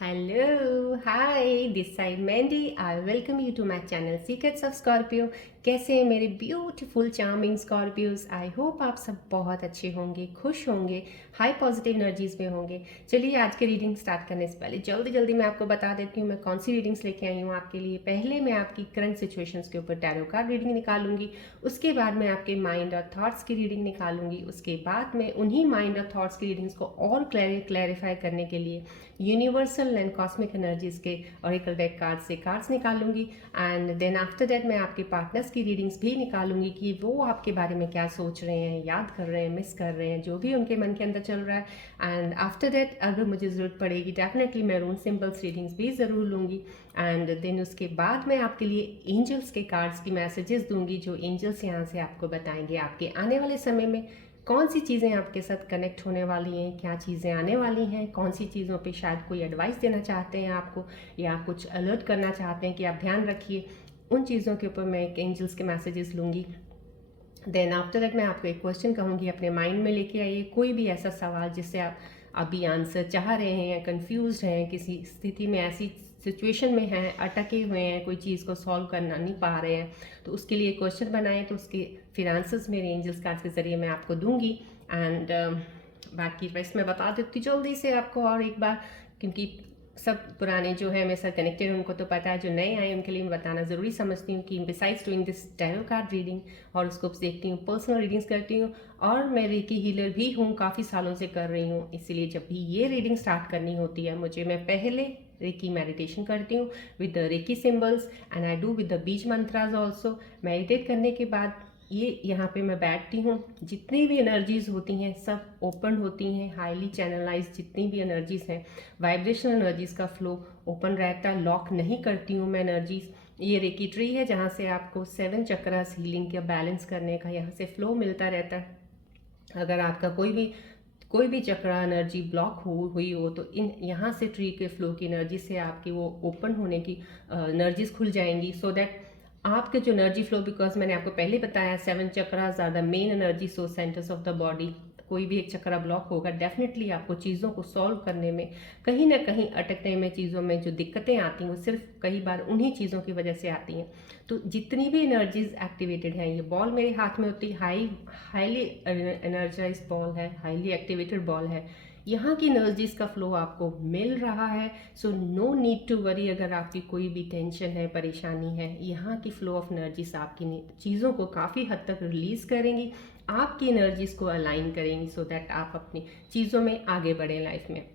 Hello hi this side Mandy I welcome you to my channel secrets of Scorpio. कैसे हैं मेरे beautiful charming Scorpios. I hope आप सब बहुत अच्छे होंगे, खुश होंगे, हाई पॉजिटिव एनर्जीज में होंगे। चलिए आज की रीडिंग स्टार्ट करने से पहले जल्दी जल्दी मैं आपको बता देती हूँ मैं कौन सी रीडिंग्स लेके आई हूँ आपके लिए। पहले मैं आपकी करंट सिचुएशंस के ऊपर टैरो कार्ड रीडिंग निकालूंगी, उसके बाद मैं आपके माइंड और थॉट्स की रीडिंग निकालूंगी, उसके बाद मैं उन्हीं माइंड और थॉट्स की रीडिंग्स को और क्लैरिफाई करने के लिए यूनिवर्सल एंड कॉस्मिक एनर्जीज के ऑरेकल डेक कार्ड से कार्ड्स निकालूंगी। एंड देन आफ्टर दैट मैं आपके पार्टनर्स की रीडिंग्स भी निकालूंगी कि वो आपके बारे में क्या सोच रहे हैं, याद कर रहे हैं, मिस कर रहे हैं, जो भी उनके मन के अंदर चल रहा है। एंड आफ्टर दैट अगर मुझे ज़रूरत पड़ेगी डेफिनेटली मैं रून सिंबल्स रीडिंग्स भी ज़रूर लूँगी। एंड देन उसके बाद मैं आपके लिए एंजल्स के कार्ड्स की मैसेजेस दूंगी, जो एंजल्स यहाँ से आपको बताएंगे आपके आने वाले समय में कौन सी चीज़ें आपके साथ कनेक्ट होने वाली हैं, क्या चीज़ें आने वाली हैं, कौन सी चीज़ों पे शायद कोई एडवाइस देना चाहते हैं आपको या कुछ अलर्ट करना चाहते हैं कि आप ध्यान रखिए। उन चीज़ों के ऊपर मैं एक एंजल्स के मैसेजेस लूँगी। देन आफ्टर दैट मैं आपको एक क्वेश्चन कहूँगी, अपने माइंड में लेके आइए कोई भी ऐसा सवाल जिससे आप अभी आंसर चाह रहे हैं या कंफ्यूज हैं, किसी स्थिति में ऐसी सिचुएशन में हैं, अटके हुए हैं, कोई चीज़ को सॉल्व करना नहीं पा रहे हैं, तो उसके लिए क्वेश्चन बनाएं, तो उसके फिर आंसर्स मेरे एंजल्स कार्ड के ज़रिए मैं आपको दूंगी। एंड बाकी रेस्ट मैं बता देती जल्दी से आपको और एक बार, क्योंकि सब पुराने जो है मेरे साथ कनेक्टेड उनको तो पता है, जो नए आए उनके लिए मैं बताना ज़रूरी समझती हूँ कि besides doing this tarot card reading horoscopes देखती हूँ, पर्सनल रीडिंग्स करती हूँ और मैं रेकी हीलर भी हूँ, काफ़ी सालों से कर रही हूँ। इसीलिए जब भी ये रीडिंग स्टार्ट करनी होती है मुझे, मैं पहले रेकी मेडिटेशन करती हूँ with the reiki symbols and I do with the beej mantras also. Meditate करने के बाद ये यहाँ पे मैं बैठती हूँ, जितनी भी एनर्जीज होती हैं सब ओपन होती हैं, हाईली चैनलाइज जितनी भी एनर्जीज हैं, वाइब्रेशनल एनर्जीज का फ्लो ओपन रहता है, लॉक नहीं करती हूँ मैं एनर्जीज। ये रेकी ट्री है जहाँ से आपको 7 चक्रास हीलिंग का बैलेंस करने का यहाँ से फ्लो मिलता रहता है। अगर आपका कोई भी चक्रा एनर्जी ब्लॉक हुई हो तो इन यहाँ से ट्री के फ्लो की एनर्जी से आपकी वो ओपन होने की एनर्जीज खुल जाएंगी, सो दैट आपके जो एनर्जी फ्लो, बिकॉज मैंने आपको पहले बताया 7 चक्रा ज़्यादा main energy source centres of the body. कोई भी एक चक्रा ब्लॉक होगा डेफिनेटली आपको चीज़ों को सॉल्व करने में, कहीं ना कहीं अटकने में, चीज़ों में जो दिक्कतें आती हैं वो सिर्फ कई बार उन्हीं चीज़ों की वजह से आती हैं। तो जितनी भी एनर्जीज एक्टिवेटेड हैं, ये बॉल मेरे हाथ में होती है, हाईली एनर्जाइज बॉल है, हाईली एक्टिवेटेड बॉल है, यहाँ की एनर्जीज का फ्लो आपको मिल रहा है। So no need to worry, अगर आपकी कोई भी टेंशन है, परेशानी है, यहाँ की फ्लो ऑफ एनर्जीज आपकी चीज़ों को काफ़ी हद तक रिलीज करेंगी, आपकी एनर्जीज को अलाइन करेंगी, सो दैट आप अपनी चीज़ों में आगे बढ़ें लाइफ में।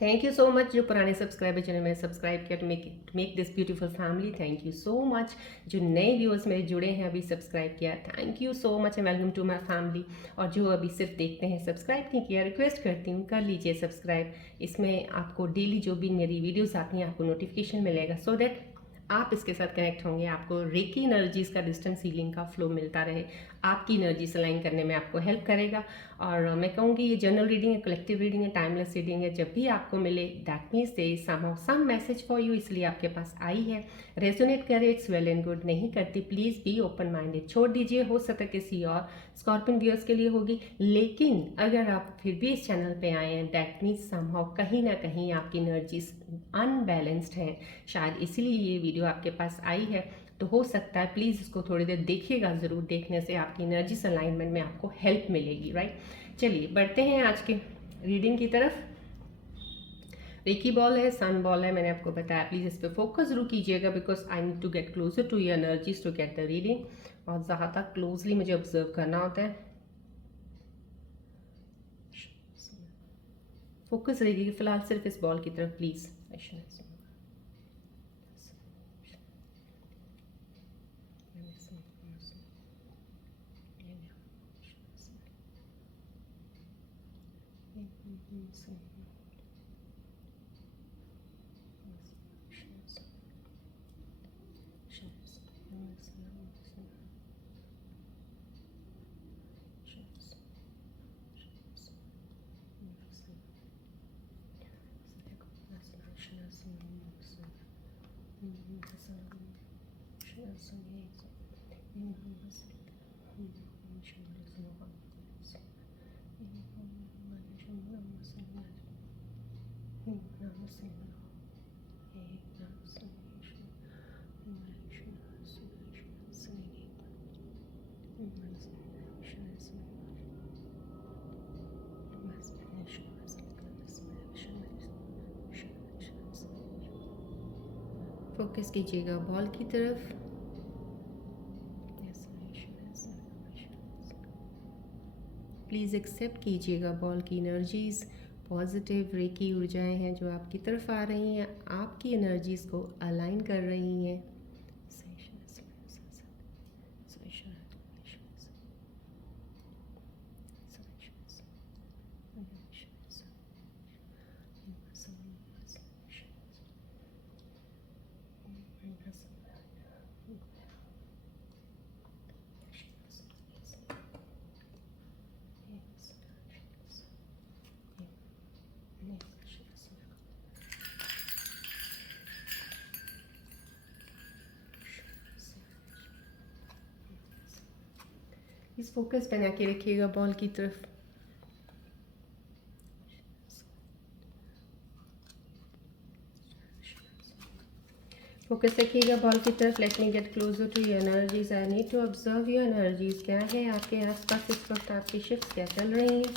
थैंक यू सो मच जो पुराने सब्सक्राइबर जिन्होंने मैंने सब्सक्राइब किया to make this beautiful family, thank you so much. जो नए व्यूअर्स मेरे जुड़े हैं अभी सब्सक्राइब किया, thank you so much and welcome to my family. और जो अभी सिर्फ देखते हैं सब्सक्राइब नहीं किया, रिक्वेस्ट करती हूँ कर लीजिए सब्सक्राइब। इसमें आपको डेली जो भी मेरी वीडियोज़ आती हैं आपको नोटिफिकेशन मिलेगा, सो दैट आप इसके साथ कनेक्ट होंगे, आपको रेकी एनर्जीज का डिस्टेंस हीलिंग का फ्लो मिलता रहे, आपकी एनर्जी अलाइन करने में आपको हेल्प करेगा। और मैं कहूँगी ये जनरल रीडिंग है, कलेक्टिव रीडिंग है, टाइमलेस रीडिंग है, जब भी आपको मिले that means there is some message for you, इसलिए आपके पास आई है। रेजोनेट करे इट्स वेल एंड गुड, नहीं करती प्लीज़ बी ओपन माइंडेड, छोड़ दीजिए, हो सकता है किसी और स्कॉर्पियन व्यूअर्स के लिए होगी। लेकिन अगर आप फिर भी इस चैनल पे आए हैं दैट मीन्स समहाउ कहीं ना कहीं आपकी एनर्जीज अनबैलेंस्ड हैं, शायद इसीलिए ये वीडियो आपके पास आई है। तो हो सकता है प्लीज़ इसको थोड़ी देर देखिएगा ज़रूर, देखने से आपकी एनर्जी अलाइनमेंट में आपको हेल्प मिलेगी, राइट। चलिए बढ़ते हैं आज के रीडिंग की तरफ। रेकी बॉल है, सन बॉल है, मैंने आपको बताया, प्लीज़ इस पर फोकस जरूर कीजिएगा because I need to get closer to your energies to get the reading. बहुत ज़्यादा क्लोजली मुझे ऑब्जर्व करना होता है, फोकस रहेगी फिलहाल सिर्फ इस बॉल की तरफ प्लीज़। फोकस कीजिएगा बॉल की तरफ। प्लीज़ एक्सेप्ट कीजिएगा बॉल की एनर्जीज़, पॉजिटिव रेकी ऊर्जाएं हैं जो आपकी तरफ आ रही हैं, आपकी एनर्जीज़ को अलाइन कर रही हैं। इस फोकस बना के रखिएगा बॉल की तरफ। फोकस रखिएगा बॉल की तरफ। Let me get closer to your energies. I need to observe your energies. क्या है आपके आसपास इस वक्त, आपकी शिफ्ट क्या चल रही हैं।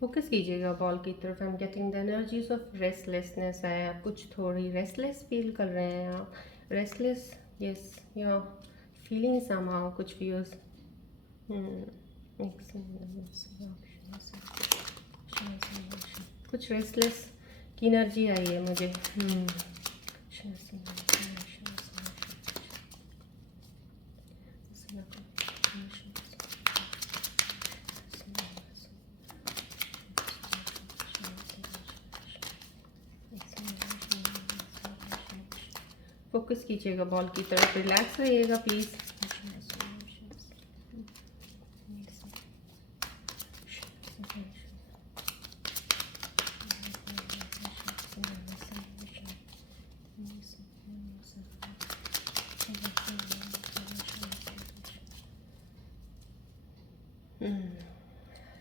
फोकस कीजिएगा बॉल की तरफ। I am getting the energies of restlessness है। आप कुछ थोड़ी रेस्टलेस फील कर रहे हैं आप। रेस्टलेस, यस, या फीलिंग समहाउ कुछ व्यूज। कुछ रेस्टलेस की एनर्जी आई है मुझे। फोकस कीजिएगा बॉल की तरफ। रिलैक्स रहिएगा प्लीज़।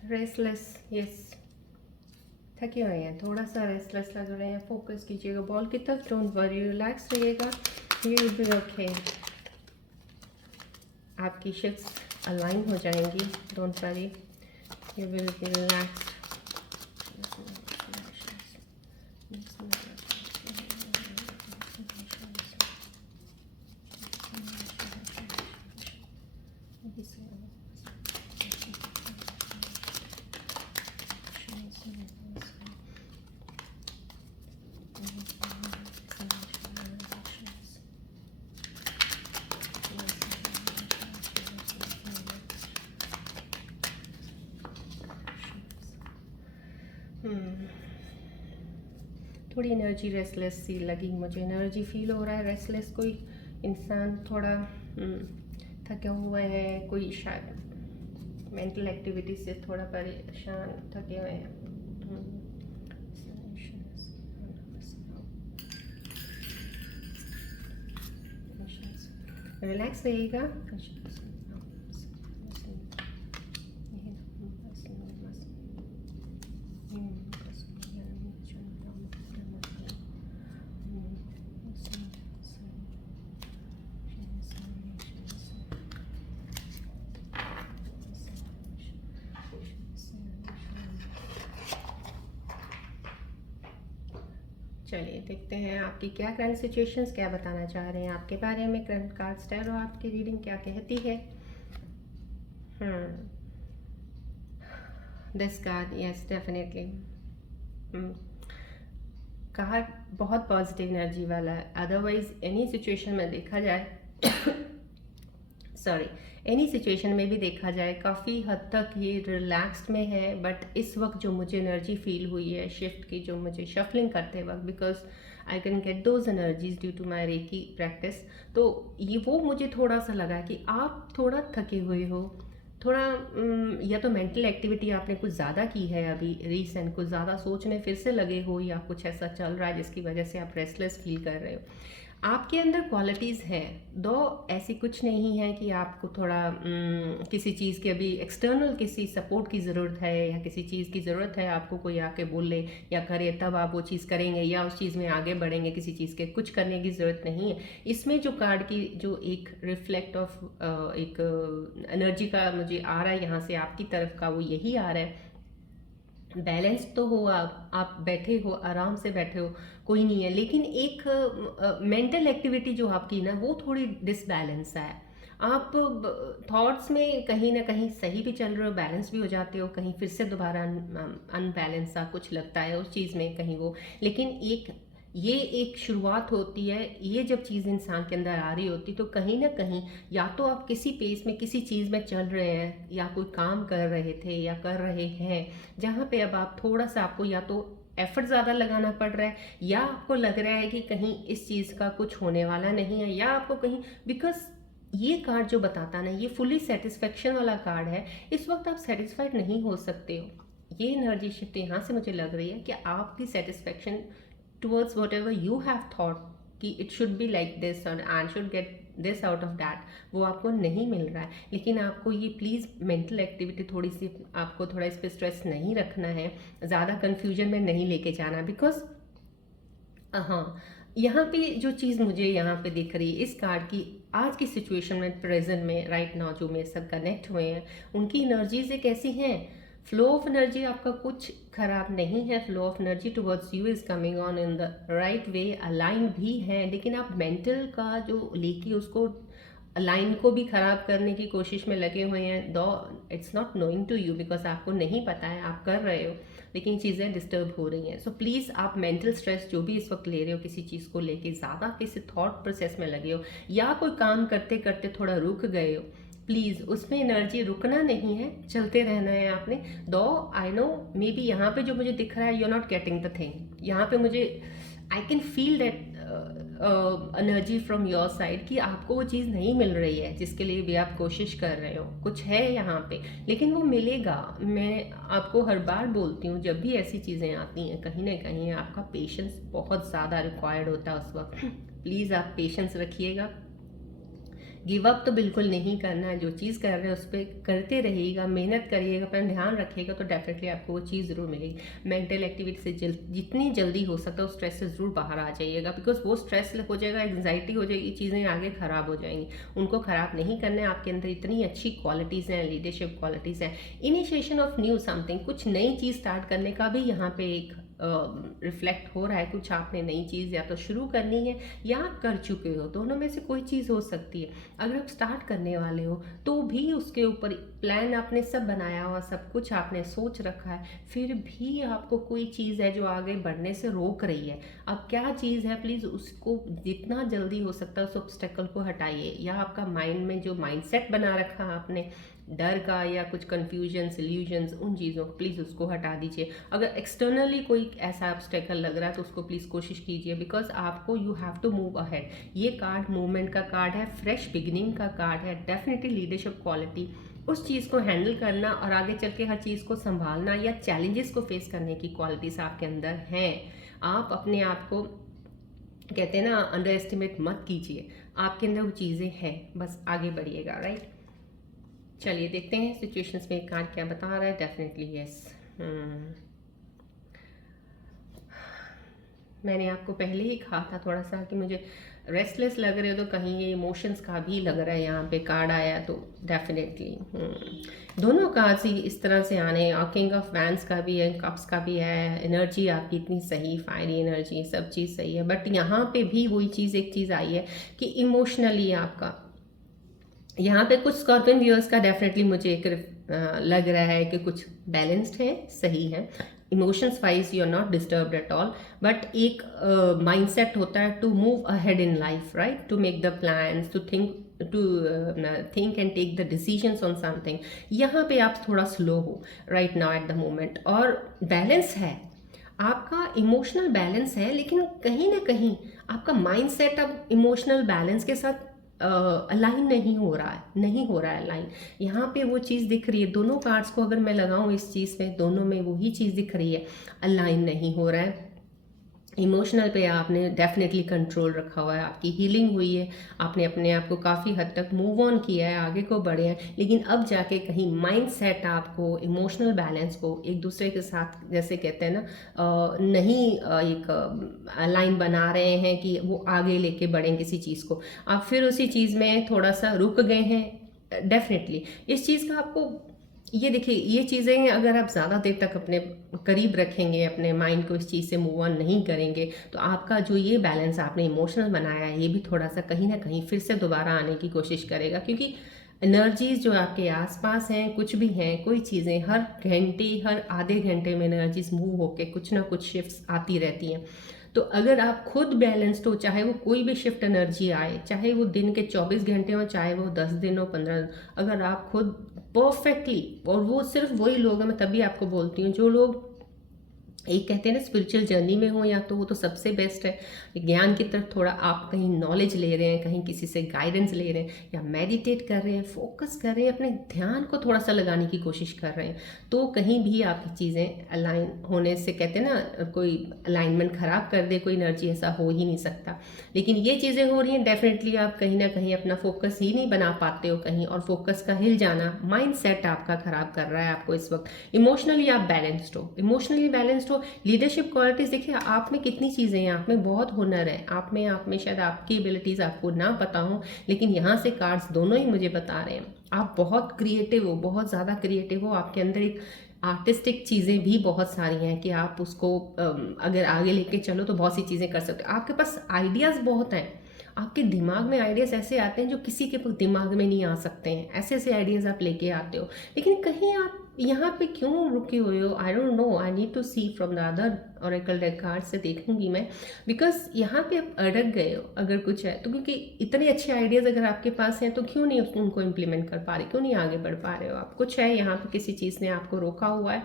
रेस्टलेस, यस, थके हुए हैं, थोड़ा सा रेस्टलेस लग रहे हैं। फोकस कीजिएगा बॉल की तरफ। डोंट वरी, रिलैक्स रहिएगा। You will be okay. आपकी शिफ्ट्स अलाइन हो जाएंगी। Don't worry, you will be relax. थोड़ी एनर्जी रेस्टलेस सी लगी मुझे। एनर्जी फील हो रहा है रेस्टलेस। कोई इंसान थोड़ा थके हुए हैं, कोई शायद मेंटल एक्टिविटी से थोड़ा परेशान, थके हुए हैं। रिलैक्स रहिएगा। चलिए देखते हैं आपकी क्या करंट सिचुएशंस क्या बताना चाह रहे हैं आपके बारे में। करंट कार्ड टैरो आपकी रीडिंग क्या कहती है। This card, yes definitely, card बहुत पॉजिटिव एनर्जी वाला है। अदरवाइज एनी सिचुएशन में देखा जाए सॉरी, एनी सिचुएशन में भी देखा जाए काफ़ी हद तक ये रिलैक्स्ड में है, बट इस वक्त जो मुझे एनर्जी फील हुई है शिफ्ट की, जो मुझे शफलिंग करते वक्त, because I can get those energies due to my reiki practice, तो ये वो मुझे थोड़ा सा लगा कि आप थोड़ा थके हुए हो, थोड़ा या तो मेंटल एक्टिविटी आपने कुछ ज़्यादा की है अभी रिसेंट, कुछ ज़्यादा सोचने फिर से लगे हो, या कुछ ऐसा चल रहा है जिसकी वजह से आप रेस्टलेस फील कर रहे हो। आपके अंदर क्वालिटीज़ हैं, दो ऐसी कुछ नहीं है कि आपको थोड़ा किसी चीज़ के अभी एक्सटर्नल किसी सपोर्ट की ज़रूरत है, या किसी चीज़ की ज़रूरत है आपको कोई आके बोले या करे तब आप वो चीज़ करेंगे या उस चीज़ में आगे बढ़ेंगे, किसी चीज़ के कुछ करने की ज़रूरत नहीं है। इसमें जो कार्ड की जो एक रिफ्लेक्ट ऑफ एक एनर्जी का मुझे आ रहा है यहाँ से आपकी तरफ का, वो यही आ रहा है, बैलेंस तो हो, आप बैठे हो, आराम से बैठे हो, कोई नहीं है, लेकिन एक मेंटल एक्टिविटी जो आपकी ना वो थोड़ी डिसबैलेंस है। आप थॉट्स में कहीं ना कहीं सही भी चल रहे हो, बैलेंस भी हो जाते हो, कहीं फिर से दोबारा अनबैलेंस सा कुछ लगता है उस चीज़ में कहीं वो, लेकिन ये एक शुरुआत होती है। ये जब चीज़ इंसान के अंदर आ रही होती तो कहीं ना कहीं या तो आप किसी पेस में किसी चीज़ में चल रहे हैं, या कोई काम कर रहे थे या कर रहे हैं, जहाँ पे अब आप थोड़ा सा आपको या तो एफर्ट ज़्यादा लगाना पड़ रहा है, या आपको लग रहा है कि कहीं इस चीज़ का कुछ होने वाला नहीं है, या आपको कहीं, बिकॉज ये कार्ड जो बताता ना, ये फुली सेटिस्फेक्शन वाला कार्ड है। इस वक्त आप सेटिस्फाइड नहीं हो सकते हो। ये एनर्जी शिफ्ट यहाँ से मुझे लग रही है कि आपकी satisfaction towards whatever you have thought कि it should be like this and should get this out of that, वो आपको नहीं मिल रहा है। लेकिन आपको ये प्लीज़ मेंटल एक्टिविटी थोड़ी सी, आपको थोड़ा इस पर स्ट्रेस नहीं रखना है, ज़्यादा कन्फ्यूजन में नहीं लेके जाना, बिकॉज हाँ, यहाँ पे जो चीज़ मुझे यहाँ पे दिख रही है इस कार्ड की, आज की सिचुएशन में, प्रेजेंट में, राइट नाउ जो मेरे साथ कनेक्ट हुए हैं उनकी एनर्जीज एक ऐसी हैं, फ्लो ऑफ एनर्जी आपका कुछ खराब नहीं है, flow of energy towards you is coming on in the right way, align भी है, लेकिन आप मेंटल का जो लेके उसको लाइन को भी खराब करने की कोशिश में लगे हुए हैं, though it's not knowing to you, because आपको नहीं पता है आप कर रहे हो, लेकिन चीज़ें डिस्टर्ब हो रही हैं। सो प्लीज़ आप मेंटल स्ट्रेस जो भी इस वक्त ले रहे हो, किसी चीज़ को लेके ज़्यादा किसी थॉट प्रोसेस में लगे हो, या कोई काम करते करते थोड़ा रुक गए हो, प्लीज़ उसमें एनर्जी रुकना नहीं है, चलते रहना है आपने। दो आई नो मे बी यहाँ पे जो मुझे दिख रहा है, you are not getting the thing, यहाँ पे मुझे I can feel that energy from your side कि आपको वो चीज़ नहीं मिल रही है जिसके लिए भी आप कोशिश कर रहे हो, कुछ है यहाँ पे, लेकिन वो मिलेगा। मैं आपको हर बार बोलती हूँ जब भी ऐसी चीज़ें आती हैं, कहीं ना कहीं आपका पेशेंस बहुत ज़्यादा रिक्वायर्ड होता है उस वक्त। प्लीज़ आप पेशेंस रखिएगा, गिव अप तो बिल्कुल नहीं करना है, जो चीज़ कर रहे हैं उस पर करते रहिएगा, मेहनत करिएगा, अपना ध्यान रखिएगा, तो डेफिनेटली आपको वो चीज़ ज़रूर मिलेगी। मेंटल एक्टिविटी से जितनी जल्दी हो सकता है उस स्ट्रेस से ज़रूर बाहर आ जाइएगा, बिकॉज वो स्ट्रेस हो जाएगा, एंग्जाइटी हो जाएगी, चीज़ें आगे ख़राब हो जाएंगी। उनको ख़राब नहीं करना है, आपके अंदर इतनी अच्छी क्वालिटीज़ हैं, लीडरशिप क्वालिटीज़ हैं, इनिशिएशन ऑफ न्यू समथिंग, कुछ नई चीज़ स्टार्ट करने का भी यहाँ पे एक रिफ्लेक्ट हो रहा है। कुछ आपने नई चीज़ या तो शुरू करनी है या आप कर चुके हो, दोनों में से कोई चीज़ हो सकती है। अगर आप स्टार्ट करने वाले हो तो भी उसके ऊपर प्लान आपने सब बनाया हुआ, सब कुछ आपने सोच रखा है, फिर भी आपको कोई चीज़ है जो आगे बढ़ने से रोक रही है। अब क्या चीज़ है, प्लीज़ उसको जितना जल्दी हो सकता है उस ऑब्स्टेकल को हटाइए, या आपका माइंड में जो माइंडसेट बना रखा है आपने डर का या कुछ कन्फ्यूजन इल्यूजन्स, उन चीज़ों को प्लीज़ उसको हटा दीजिए। अगर एक्सटर्नली कोई ऐसा ऑब्स्टेकल लग रहा है तो उसको प्लीज़ कोशिश कीजिए, बिकॉज आपको you have to move ahead. ये कार्ड मूवमेंट का कार्ड है, फ्रेश बिगिनिंग का कार्ड है, डेफिनेटली लीडरशिप क्वालिटी, उस चीज़ को हैंडल करना और आगे चल के हर चीज़ को संभालना या चैलेंजेस को फेस करने की क्वालिटीज़ आपके अंदर हैं। आप अपने आप को कहते हैं ना अंडर एस्टिमेट मत कीजिए, आपके अंदर वो चीज़ें हैं, बस आगे बढ़िएगा। राइट, चलिए देखते हैं सिचुएशंस में कार्ड क्या बता रहा है। डेफिनेटली यस, मैंने आपको पहले ही कहा था थोड़ा सा कि मुझे रेस्टलेस लग रहे हो, तो कहीं ये इमोशंस का भी लग रहा है, यहाँ पे कार्ड आया तो डेफिनेटली दोनों कार्ड्स ही इस तरह से आने, और किंग ऑफ वैंड्स का भी है, कप्स का भी है। एनर्जी आपकी इतनी सही, फायरी एनर्जी, सब चीज़ सही है, बट यहाँ पे भी वही चीज़, एक चीज़ आई है कि इमोशनली आपका यहाँ पे कुछ स्कॉर्पियन व्यूअर्स का डेफिनेटली मुझे एक लग रहा है कि कुछ बैलेंस्ड है, सही है, emotions wise you are not disturbed at all, but एक माइंडसेट होता है to move ahead in life, right, to make the plans, to think and take the decisions on something. यहाँ पे आप थोड़ा स्लो हो right now at the moment, और balance है, आपका इमोशनल बैलेंस है, लेकिन कहीं ना कहीं आपका माइंड सेट अब इमोशनल बैलेंस के साथ अलाइन नहीं हो रहा है अलाइन। यहाँ पे वो चीज़ दिख रही है, दोनों कार्ड्स को अगर मैं लगाऊं इस चीज़ में, दोनों में वही चीज़ दिख रही है, अलाइन नहीं हो रहा है। इमोशनल पे आपने डेफिनेटली कंट्रोल रखा हुआ है, आपकी हीलिंग हुई है, आपने अपने आप को काफ़ी हद तक मूव ऑन किया है, आगे को बढ़े हैं, लेकिन अब जाके कहीं माइंड सेट आपको इमोशनल बैलेंस को एक दूसरे के साथ, जैसे कहते हैं ना, नहीं एक लाइन बना रहे हैं कि वो आगे लेके बढ़ें किसी चीज़ को, आप फिर उसी चीज़ में थोड़ा सा रुक गए हैं। डेफिनेटली इस चीज़ का आपको, ये देखिए, ये चीज़ें अगर आप ज़्यादा देर तक अपने करीब रखेंगे, अपने माइंड को इस चीज़ से मूव ऑन नहीं करेंगे, तो आपका जो ये बैलेंस आपने इमोशनल बनाया है, ये भी थोड़ा सा कहीं ना कहीं फिर से दोबारा आने की कोशिश करेगा, क्योंकि एनर्जीज जो आपके आसपास हैं, कुछ भी हैं, कोई चीज़ें हर घंटे, हर आधे घंटे में एनर्जीज मूव होके कुछ ना कुछ शिफ्ट्स आती रहती हैं। तो अगर आप खुद बैलेंस्ड हो, चाहे वो कोई भी शिफ्ट एनर्जी आए, चाहे वो दिन के 24 घंटे हो, चाहे वो 10 दिन हो, 15 दिन, अगर आप खुद परफेक्टली, और वो सिर्फ वही लोग हैं, मैं तभी आपको बोलती हूँ, जो लोग एक कहते हैं ना स्पिरिचुअल जर्नी में हो, या तो वो तो सबसे बेस्ट है, ज्ञान की तरफ थोड़ा आप कहीं नॉलेज ले रहे हैं, कहीं किसी से गाइडेंस ले रहे हैं, या मेडिटेट कर रहे हैं, फोकस कर रहे हैं, अपने ध्यान को थोड़ा सा लगाने की कोशिश कर रहे हैं, तो कहीं भी आपकी चीज़ें अलाइन होने से, कहते हैं ना, कोई अलाइनमेंट खराब कर दे कोई एनर्जी, ऐसा हो ही नहीं सकता। लेकिन ये चीज़ें हो रही हैं, डेफिनेटली आप कहीं ना कहीं अपना फोकस ही नहीं बना पाते हो कहीं, और फोकस का हिल जाना माइंड सेट आपका खराब कर रहा है आपको इस वक्त। इमोशनली आप बैलेंस्ड हो, इमोशनली बैलेंस्ड हो। लीडरशिप क्वालिटीज देखिए, आप में कितनी चीज़ें हैं, आप में बहुत हुनर है, आप में शायद आपकी एबिलिटीज़ आपको ना पता हो, लेकिन यहाँ से कार्ड्स दोनों ही मुझे बता रहे हैं आप बहुत क्रिएटिव हो, बहुत ज़्यादा क्रिएटिव हो, आपके अंदर एक आर्टिस्टिक चीज़ें भी बहुत सारी हैं कि आप उसको अगर आगे लेके चलो तो बहुत सी चीज़ें कर सकते हो, आपके पास आइडियाज़ बहुत हैं, आपके दिमाग में आइडियाज़ ऐसे आते हैं जो किसी के दिमाग में नहीं आ सकते हैं, ऐसे ऐसे आइडियाज़ आप लेके आते हो, लेकिन कहीं आप यहाँ पे क्यों रुके हुए हो? I don't know, I need to see from the other oracle deck card से देखूंगी मैं, बिकॉज यहाँ पे आप अड़क गए हो अगर कुछ है तो, क्योंकि इतने अच्छे आइडियाज़ अगर आपके पास हैं तो क्यों नहीं उनको इम्प्लीमेंट कर पा रहे, क्यों नहीं आगे बढ़ पा रहे हो आप? कुछ है यहाँ पे, किसी चीज़ ने आपको रोका हुआ है।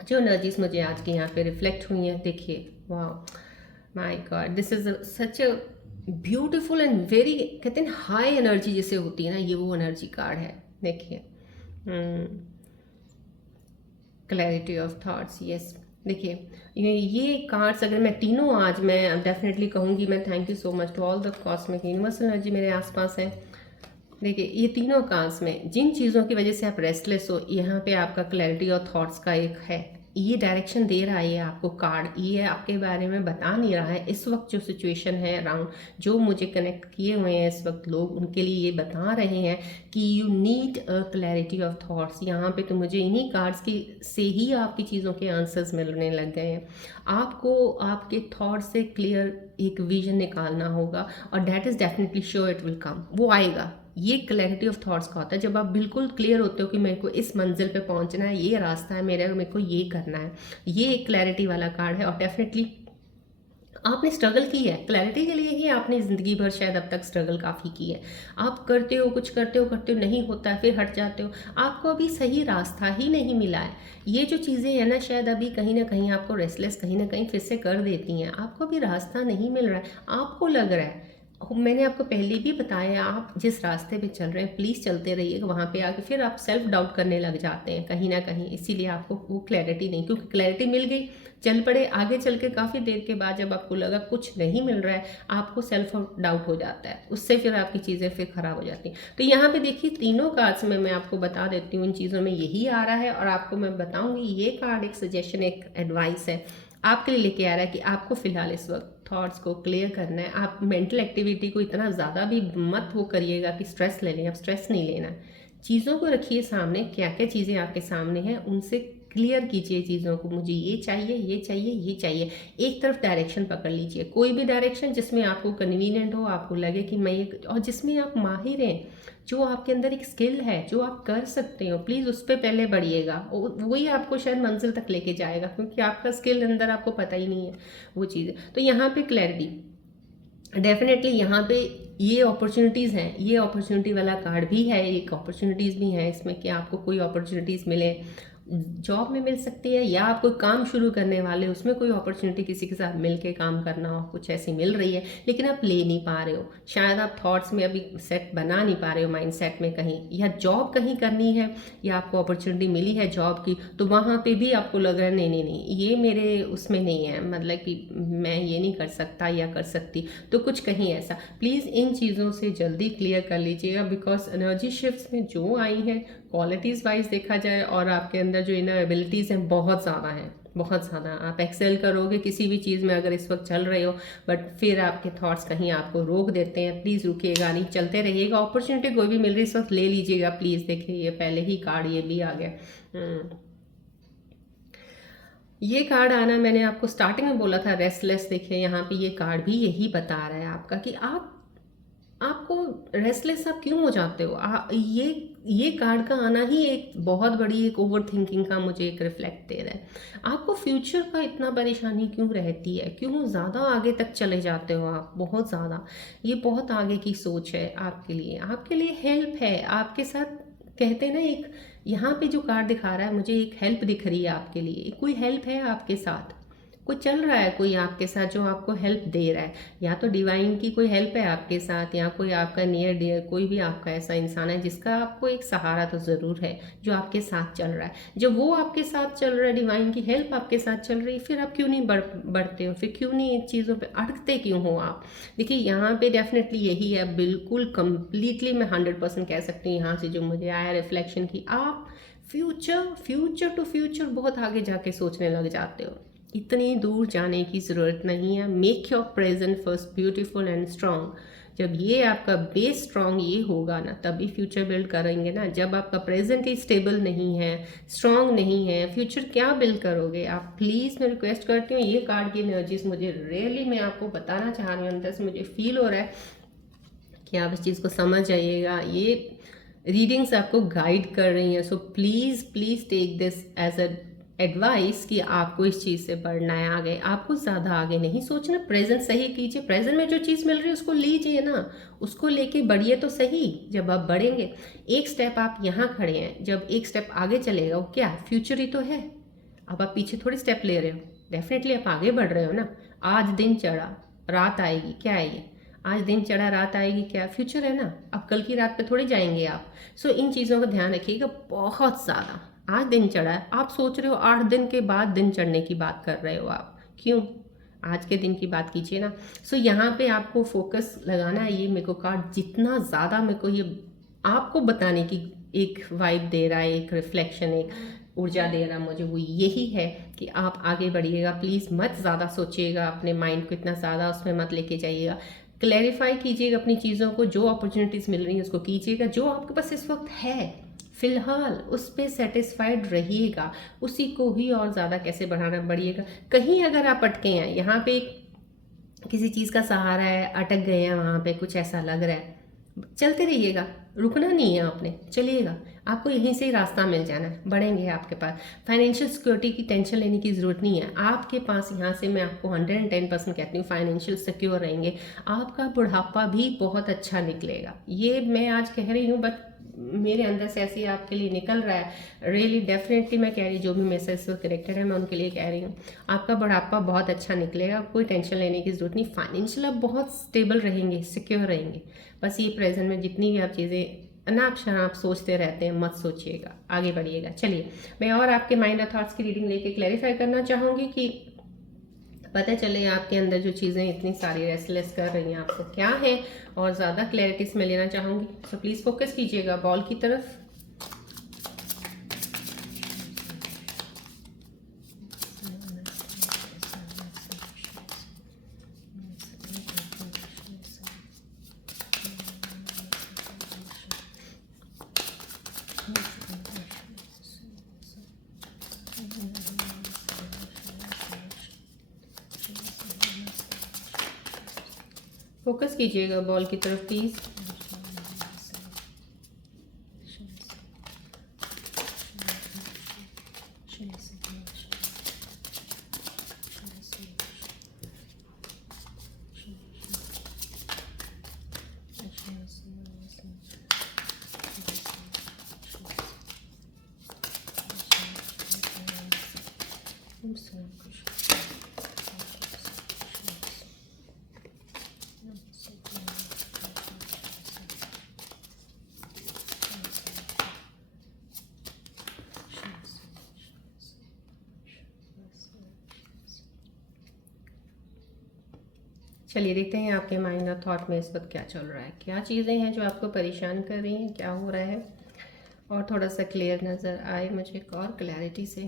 जो एनर्जीज मुझे आज के यहाँ पे रिफ्लेक्ट हुई हैं, देखिए, वाह my God, this is such a beautiful and very, कहते हैं हाई एनर्जी जैसे होती है ना, ये वो एनर्जी कार्ड है। देखिए, क्लैरिटी ऑफ थॉट्स, यस। देखिए, ये कार्ड्स अगर मैं तीनों, आज मैं डेफिनेटली कहूँगी, मैं thank you so much to all the cosmic universal energy मेरे आसपास है। देखिए, ये तीनों कार्ड्स में जिन चीज़ों की वजह से आप रेस्टलेस हो, यहाँ पे आपका क्लैरिटी और थॉट्स का एक है, ये डायरेक्शन दे रहा है ये आपको कार्ड, ये आपके बारे में बता नहीं रहा है इस वक्त जो सिचुएशन है अराउंड, जो मुझे कनेक्ट किए हुए हैं इस वक्त लोग, उनके लिए ये बता रहे हैं कि you need a clarity of thoughts. यहाँ पे तो मुझे इन्हीं कार्ड्स की से ही आपकी चीज़ों के आंसर्स मिलने लग गए हैं। आपको आपके थॉट्स से क्लियर एक विजन निकालना होगा, और that is definitely sure it will come, वो आएगा। ये क्लैरिटी ऑफ थॉट्स का होता है जब आप बिल्कुल क्लियर होते हो कि मेरे को इस मंजिल पे पहुंचना है, ये रास्ता है मेरे को ये करना है, ये एक क्लैरिटी वाला कार्ड है। और डेफिनेटली आपने स्ट्रगल की है, क्लैरिटी के लिए ही आपने ज़िंदगी भर शायद अब तक स्ट्रगल काफ़ी की है। आप करते हो, कुछ करते हो, नहीं होता है, फिर हट जाते हो, आपको अभी सही रास्ता ही नहीं मिला है। ये जो चीज़ें हैं ना, शायद अभी कहीं ना कहीं आपको रेस्टलेस कहीं ना कहीं फिर से कर देती हैं, आपको अभी रास्ता नहीं मिल रहा है, आपको लग रहा है, मैंने आपको पहले भी बताया, आप जिस रास्ते पे चल रहे हैं प्लीज़ चलते रहिएगा, वहाँ पे आके फिर आप सेल्फ डाउट करने लग जाते हैं कहीं ना कहीं, इसीलिए आपको वो क्लैरिटी नहीं, क्योंकि क्लैरिटी मिल गई, चल पड़े आगे, चल के काफ़ी देर के बाद जब आपको लगा कुछ नहीं मिल रहा है, आपको सेल्फ डाउट हो जाता है, उससे फिर आपकी चीज़ें फिर ख़राब हो जाती हैं। तो यहाँ पे देखिए, तीनों कार्ड्स में मैं आपको बता देती हूँ, इन चीज़ों में यही आ रहा है, और आपको मैं बताऊँगी, ये कार्ड एक सजेशन, एक एडवाइस है आपके लिए लेके आ रहा है कि आपको फ़िलहाल इस वक्त थॉट्स को क्लियर करना है। आप मेंटल एक्टिविटी को इतना ज़्यादा भी मत वो करिएगा कि स्ट्रेस ले लें, आप स्ट्रेस नहीं लेना, चीज़ों को रखिए सामने, क्या क्या चीज़ें आपके सामने हैं उनसे क्लियर कीजिए चीज़ों को, मुझे ये चाहिए, ये चाहिए, ये चाहिए, एक तरफ डायरेक्शन पकड़ लीजिए, कोई भी डायरेक्शन जिसमें आपको कन्वीनियंट हो, आपको लगे कि मैं ये, और जिसमें आप माहिर हैं, जो आपके अंदर एक स्किल है, जो आप कर सकते हो, प्लीज़ उस पर पहले बढ़िएगा। वही आपको शायद मंजिल तक लेके जाएगा, क्योंकि आपका स्किल अंदर आपको पता ही नहीं है वो चीज़। तो यहाँ पे क्लैरिटी डेफिनेटली, यहाँ पे ये अपॉर्चुनिटीज़ हैं, ये अपॉर्चुनिटी वाला कार्ड भी है, एक अपॉर्चुनिटीज़ भी हैं इसमें कि आपको कोई अपॉर्चुनिटीज़ मिले, जॉब में मिल सकती है, या आप कोई काम शुरू करने वाले उसमें कोई अपॉर्चुनिटी किसी के साथ मिल के काम करना हो, कुछ ऐसी मिल रही है, लेकिन आप ले नहीं पा रहे हो। शायद आप थॉट्स में अभी सेट बना नहीं पा रहे हो, माइंड सेट में कहीं, या जॉब कहीं करनी है, या आपको अपॉर्चुनिटी मिली है जॉब की, तो वहाँ पे भी आपको लग रहा है नहीं नहीं नहीं, ये मेरे उसमें नहीं है, मतलब कि मैं ये नहीं कर सकता या कर सकती, तो कुछ कहीं ऐसा। प्लीज़ इन चीज़ों से जल्दी क्लियर कर लीजिएगा, बिकॉज एनर्जी शिफ्ट्स में जो आई हैं क्वालिटीज़ वाइज देखा जाए, और आपके अंदर जो इनर एबिलिटीज़ हैं बहुत ज़्यादा हैं, बहुत ज़्यादा। आप एक्सेल करोगे किसी भी चीज़ में अगर इस वक्त चल रहे हो, बट फिर आपके थॉट्स कहीं आपको रोक देते हैं। प्लीज़ रुकिएगा नहीं, चलते रहिएगा। अपॉर्चुनिटी कोई भी मिल रही है इस वक्त ले लीजिएगा प्लीज़। देखिए ये पहले ही कार्ड ये भी आ गया। ये कार्ड आना, मैंने आपको स्टार्टिंग में बोला था रेस्टलेस। देखिए यहाँ पे ये कार्ड भी यही बता रहा है आपका कि आपको रेस्टलेस आप क्यों हो जाते हो। ये कार्ड का आना ही एक बहुत बड़ी एक ओवर थिंकिंग का मुझे एक रिफ्लेक्ट दे रहा है। आपको फ्यूचर का इतना परेशानी क्यों रहती है, क्यों ज़्यादा आगे तक चले जाते हो आप, बहुत ज़्यादा। ये बहुत आगे की सोच है आपके लिए हेल्प है आपके साथ। कहते हैं ना, एक यहाँ पे जो कार्ड दिखा रहा है मुझे, एक हेल्प दिख रही है आपके लिए, कोई हेल्प है आपके साथ, कोई चल रहा है कोई आपके साथ जो आपको हेल्प दे रहा है। या तो डिवाइन की कोई हेल्प है आपके साथ, या कोई आपका नियर डियर कोई भी आपका ऐसा इंसान है जिसका आपको एक सहारा तो ज़रूर है, जो आपके साथ चल रहा है। जब वो आपके साथ चल रहा है, डिवाइन की हेल्प आपके साथ चल रही है, फिर आप क्यों नहीं बढ़ते हो, फिर क्यों नहीं इन चीज़ों पर अटकते क्यों हो आप। देखिए यहाँ पे डेफिनेटली यही है, बिल्कुल कंप्लीटली मैं 100% कह सकती हूँ यहाँ से जो मुझे आया रिफ्लेक्शन की। आप फ्यूचर टू फ्यूचर बहुत आगे जाके सोचने लग जाते हो। इतनी दूर जाने की ज़रूरत नहीं है। Make your present first beautiful and strong. जब ये आपका बेस स्ट्रॉन्ग ये होगा ना, तभी फ्यूचर बिल्ड करेंगे ना। जब आपका प्रेजेंट ही स्टेबल नहीं है, स्ट्रॉन्ग नहीं है, फ्यूचर क्या बिल्ड करोगे आप। प्लीज़ मैं रिक्वेस्ट करती हूँ, ये कार्ड की एनर्जीज मुझे रियली मैं आपको बताना चाह रही हूँ, अंदर से मुझे फील हो रहा है कि आप इस चीज़ को समझ जाइएगा। ये रीडिंग्स आपको गाइड कर रही हैं, so please please take this as a advice कि आपको इस चीज़ से बढ़ना है आगे। आपको ज़्यादा आगे नहीं सोचना, प्रेजेंट सही कीजिए। प्रेजेंट में जो चीज़ मिल रही है उसको लीजिए ना, उसको लेके बढ़िए तो सही। जब आप बढ़ेंगे, एक स्टेप आप यहाँ खड़े हैं, जब एक स्टेप आगे चलेगा वो क्या, फ्यूचर ही तो है। अब आप पीछे थोड़ी स्टेप ले रहे हो, डेफिनेटली आप आगे बढ़ रहे हो ना। आज दिन चढ़ा रात आएगी, क्या है ये, आज दिन चढ़ा रात आएगी, क्या फ्यूचर है ना। अब कल की रात पे थोड़ी जाएंगे आप। सो इन चीज़ों का ध्यान रखिएगा बहुत ज़्यादा। आज दिन चढ़ा है, आप सोच रहे हो 8 दिन के बाद दिन चढ़ने की बात कर रहे हो आप, क्यों, आज के दिन की बात कीजिए ना। सो यहाँ पे आपको फोकस लगाना है। ये मेरे को कार्ड जितना ज़्यादा मेरे को ये आपको बताने की एक वाइब दे रहा है, एक रिफ्लेक्शन, एक ऊर्जा दे रहा मुझे, वो यही है कि आप आगे बढ़िएगा। प्लीज़ मत ज़्यादा सोचिएगा, अपने माइंड को इतना ज़्यादा उसमें मत लेके जाइएगा। क्लैरिफाई कीजिएगा अपनी चीज़ों को, जो अपॉर्चुनिटीज़ मिल रही हैं उसको कीजिएगा। जो आपके पास इस वक्त है फिलहाल उस पर सेटिस्फाइड रहिएगा, उसी को ही और ज़्यादा कैसे बढ़ाना बढ़िएगा। कहीं अगर आप अटके हैं यहाँ पे, किसी चीज़ का सहारा है, अटक गए हैं वहाँ पे, कुछ ऐसा लग रहा है, चलते रहिएगा, रुकना नहीं है आपने, चलिएगा। आपको यहीं से ही रास्ता मिल जाना है, बढ़ेंगे आपके पास। फाइनेंशियल सिक्योरिटी की टेंशन लेने की ज़रूरत नहीं है आपके पास। यहाँ से मैं आपको 110% कहती हूँ, फाइनेंशियल सिक्योर रहेंगे। आपका बुढ़ापा भी बहुत अच्छा निकलेगा। ये मैं आज कह रही हूँ, बट मेरे अंदर से ऐसे आपके लिए निकल रहा है। रियली डेफिनेटली मैं कह रही हूँ, जो भी मेरे से कनेक्टेड है मैं उनके लिए कह रही हूँ, आपका बुढ़ापा बहुत अच्छा निकलेगा। कोई टेंशन लेने की ज़रूरत नहीं। फाइनेंशियल आप बहुत स्टेबल रहेंगे, सिक्योर रहेंगे। बस ये प्रेजेंट में जितनी भी आप चीज़ें अनाप शनाप सोचते रहते हैं, मत सोचिएगा, आगे बढ़िएगा। चलिए, मैं और आपके माइंड और थॉट्स की रीडिंग लेके क्लैरिफाई करना चाहूँगी कि पता चले आपके अंदर जो चीज़ें इतनी सारी रेस्टलेस कर रही हैं आपको क्या है, और ज़्यादा क्लैरिटी मैं लेना चाहूँगी। सो प्लीज़ फोकस कीजिएगा बॉल की तरफ। फोकस कीजिएगा बॉल की तरफ प्लीज़। चलिए देखते हैं आपके माइंड और थॉट में इस वक्त क्या चल रहा है, क्या चीज़ें हैं जो आपको परेशान कर रही हैं, क्या हो रहा है। और थोड़ा सा क्लियर नज़र आए मुझे, एक और क्लैरिटी से।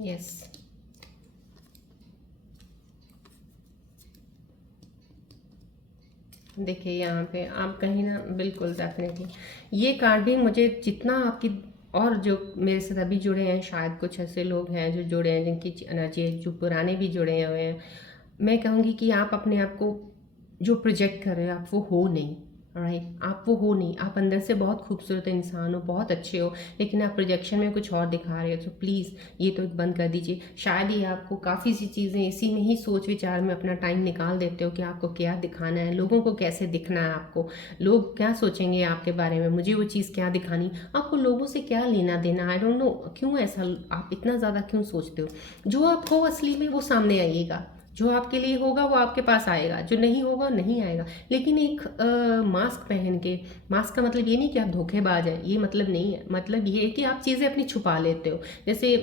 यस, देखिए यहाँ पे आप कहीं ना, बिल्कुल डेफिनेटली ये कार्ड भी मुझे जितना आपकी, और जो मेरे साथ अभी जुड़े हैं शायद कुछ ऐसे लोग हैं जो जुड़े हैं जिनकी एनर्जी, जो पुराने भी जुड़े हुए हैं, मैं कहूँगी कि आप अपने आप को जो प्रोजेक्ट कर रहे हो आप वो हो नहीं। राइट, आप वो हो नहीं, आप अंदर से बहुत खूबसूरत इंसान हो, बहुत अच्छे हो, लेकिन आप प्रोजेक्शन में कुछ और दिखा रहे हो। तो प्लीज़ ये तो बंद कर दीजिए। शायद ही आपको काफ़ी सी चीज़ें इसी में ही सोच विचार में अपना टाइम निकाल देते हो कि आपको क्या दिखाना है, लोगों को कैसे दिखना है, आपको लोग क्या सोचेंगे आपके बारे में, मुझे वो चीज़ क्या दिखानी। आपको लोगों से क्या लेना देना, आई डोंट नो क्यों ऐसा आप इतना ज़्यादा क्यों सोचते हो। जो आप हो असली में वो सामने आइएगा, जो आपके लिए होगा वो आपके पास आएगा, जो नहीं होगा नहीं आएगा। लेकिन एक मास्क पहन के, मास्क का मतलब ये नहीं कि आप धोखेबाज हैं, ये मतलब नहीं है। मतलब ये है कि आप चीज़ें अपनी छुपा लेते हो। जैसे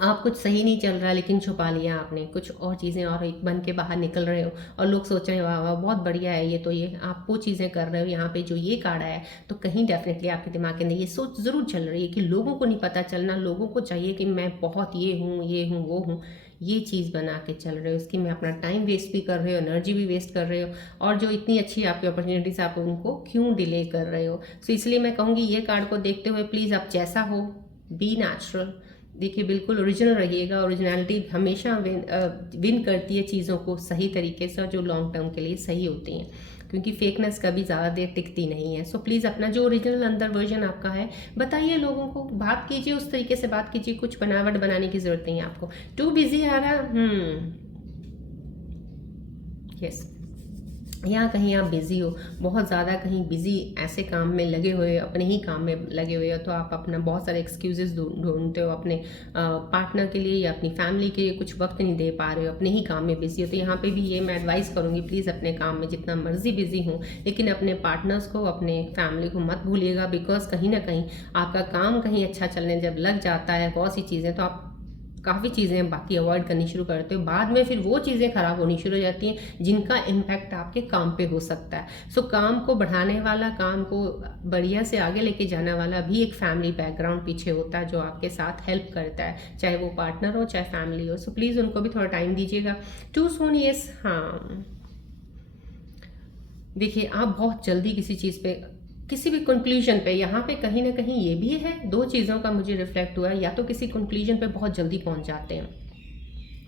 आप कुछ सही नहीं चल रहा लेकिन छुपा लिया आपने कुछ और चीज़ें, और एक बन के बाहर निकल रहे हो और लोग सोच रहे हैं वाह वाह बहुत बढ़िया है ये, तो ये आप वो चीज़ें कर रहे हो। यहाँ पे जो ये कार्ड है, तो कहीं डेफिनेटली आपके दिमाग के अंदर ये सोच ज़रूर चल रही है कि लोगों को नहीं पता चलना, लोगों को चाहिए कि मैं बहुत ये हूँ वो हूँ। ये चीज़ बना के चल रहे हो, इसकी मैं अपना टाइम वेस्ट भी कर रहे हो, एनर्जी भी वेस्ट कर रहे हो, और जो इतनी अच्छी आपकी अपॉर्चुनिटीज आप उनको क्यों डिले कर रहे हो। सो इसलिए मैं कहूँगी ये कार्ड को देखते हुए प्लीज़ आप जैसा हो, बी नेचुरल। देखिए बिल्कुल ओरिजिनल रहिएगा, ओरिजिनलिटी हमेशा विन करती है चीज़ों को सही तरीके से, और जो लॉन्ग टर्म के लिए सही होती हैं, क्योंकि फेकनेस कभी ज़्यादा देर टिकती नहीं है। सो प्लीज़ अपना जो ओरिजिनल अंदर वर्जन आपका है बताइए लोगों को, बात कीजिए उस तरीके से बात कीजिए, कुछ बनावट बनाने की ज़रूरत नहीं है आपको। टू बिजी आ रहा, यस, यहाँ कहीं आप बिज़ी हो, बहुत ज़्यादा कहीं बिज़ी ऐसे काम में लगे हुए, अपने ही काम में लगे हुए हो, तो आप अपना बहुत सारे एक्सक्यूजेस ढूंढते हो अपने पार्टनर के लिए या अपनी फैमिली के लिए, कुछ वक्त नहीं दे पा रहे हो, अपने ही काम में बिज़ी हो। तो यहाँ पे भी ये मैं एडवाइस करूँगी, प्लीज़ अपने काम में जितना मर्जी बिज़ी हो, लेकिन अपने पार्टनर्स को, अपने फैमिली को मत भूलिएगा। बिकॉज कहीं ना कहीं आपका काम कहीं अच्छा चलने जब लग जाता है बहुत सी चीज़ें, तो आप काफ़ी चीज़ें बाकी अवॉइड करनी शुरू करते हो, बाद में फिर वो चीज़ें ख़राब होनी शुरू हो जाती हैं जिनका इम्पैक्ट आपके काम पे हो सकता है। सो काम को बढ़ाने वाला, काम को बढ़िया से आगे लेके जाने वाला भी एक फैमिली बैकग्राउंड पीछे होता है जो आपके साथ हेल्प करता है, चाहे वो पार्टनर हो चाहे फैमिली हो। सो प्लीज़ उनको भी थोड़ा टाइम दीजिएगा। टू सून, यस, हाँ, देखिए आप बहुत जल्दी किसी चीज़ पे, किसी भी कंक्लूजन पे, यहाँ पे कहीं ना कहीं ये भी है, दो चीज़ों का मुझे रिफ्लेक्ट हुआ है। या तो किसी कंक्लूजन पे बहुत जल्दी पहुँच जाते हैं,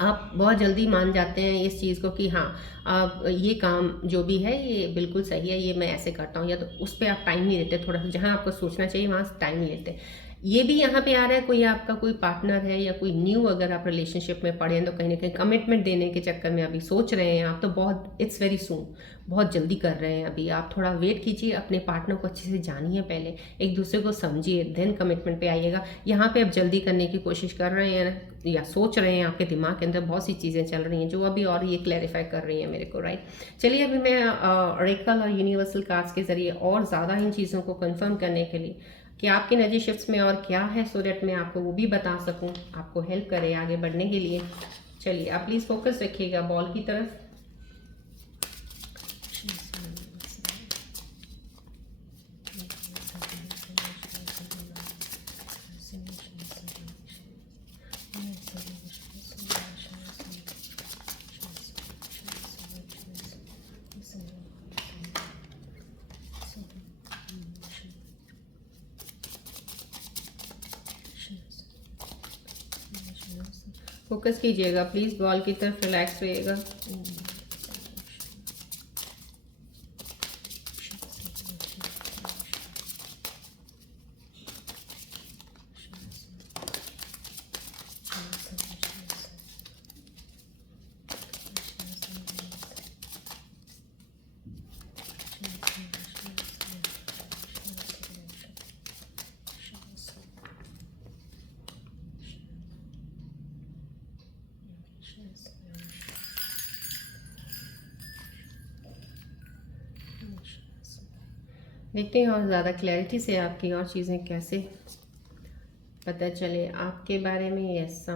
आप बहुत जल्दी मान जाते हैं इस चीज़ को कि हाँ अब ये काम जो भी है ये बिल्कुल सही है, ये मैं ऐसे करता हूँ, या तो उस पर आप टाइम नहीं देते, थोड़ा सा जहाँ आपको सोचना चाहिए वहाँ से टाइम नहीं लेते। ये भी यहाँ पे आ रहा है, कोई आपका कोई पार्टनर है या कोई न्यू अगर आप रिलेशनशिप में पड़े हैं, तो कहीं ना कहीं कमिटमेंट देने के चक्कर में अभी सोच रहे हैं आप, तो बहुत इट्स वेरी सून, बहुत जल्दी कर रहे हैं अभी आप। थोड़ा वेट कीजिए, अपने पार्टनर को अच्छे से जानिए, पहले एक दूसरे को समझिए, देन कमिटमेंट पे आइएगा। यहाँ पे आप जल्दी करने की कोशिश कर रहे हैं या सोच रहे हैं, आपके दिमाग के अंदर बहुत सी चीज़ें चल रही हैं जो अभी और ये क्लैरिफाई कर रही हैं मेरे को, राइट। चलिए अभी मैं ऑरेकल और यूनिवर्सल कार्ड्स के ज़रिए और ज़्यादा इन चीज़ों को कंफर्म करने के लिए कि आपके एनर्जी शिफ्ट्स में और क्या है, सो दैट मैं आपको वो भी बता सकूं, आपको हेल्प करे आगे बढ़ने के लिए। चलिए आप प्लीज़ फोकस रखिएगा बॉल की तरफ। फोकस कीजिएगा प्लीज़ बॉल की तरफ, रिलैक्स रहिएगा। देखते हैं और ज़्यादा क्लैरिटी से आपकी और चीज़ें कैसे पता चले आपके बारे में। यस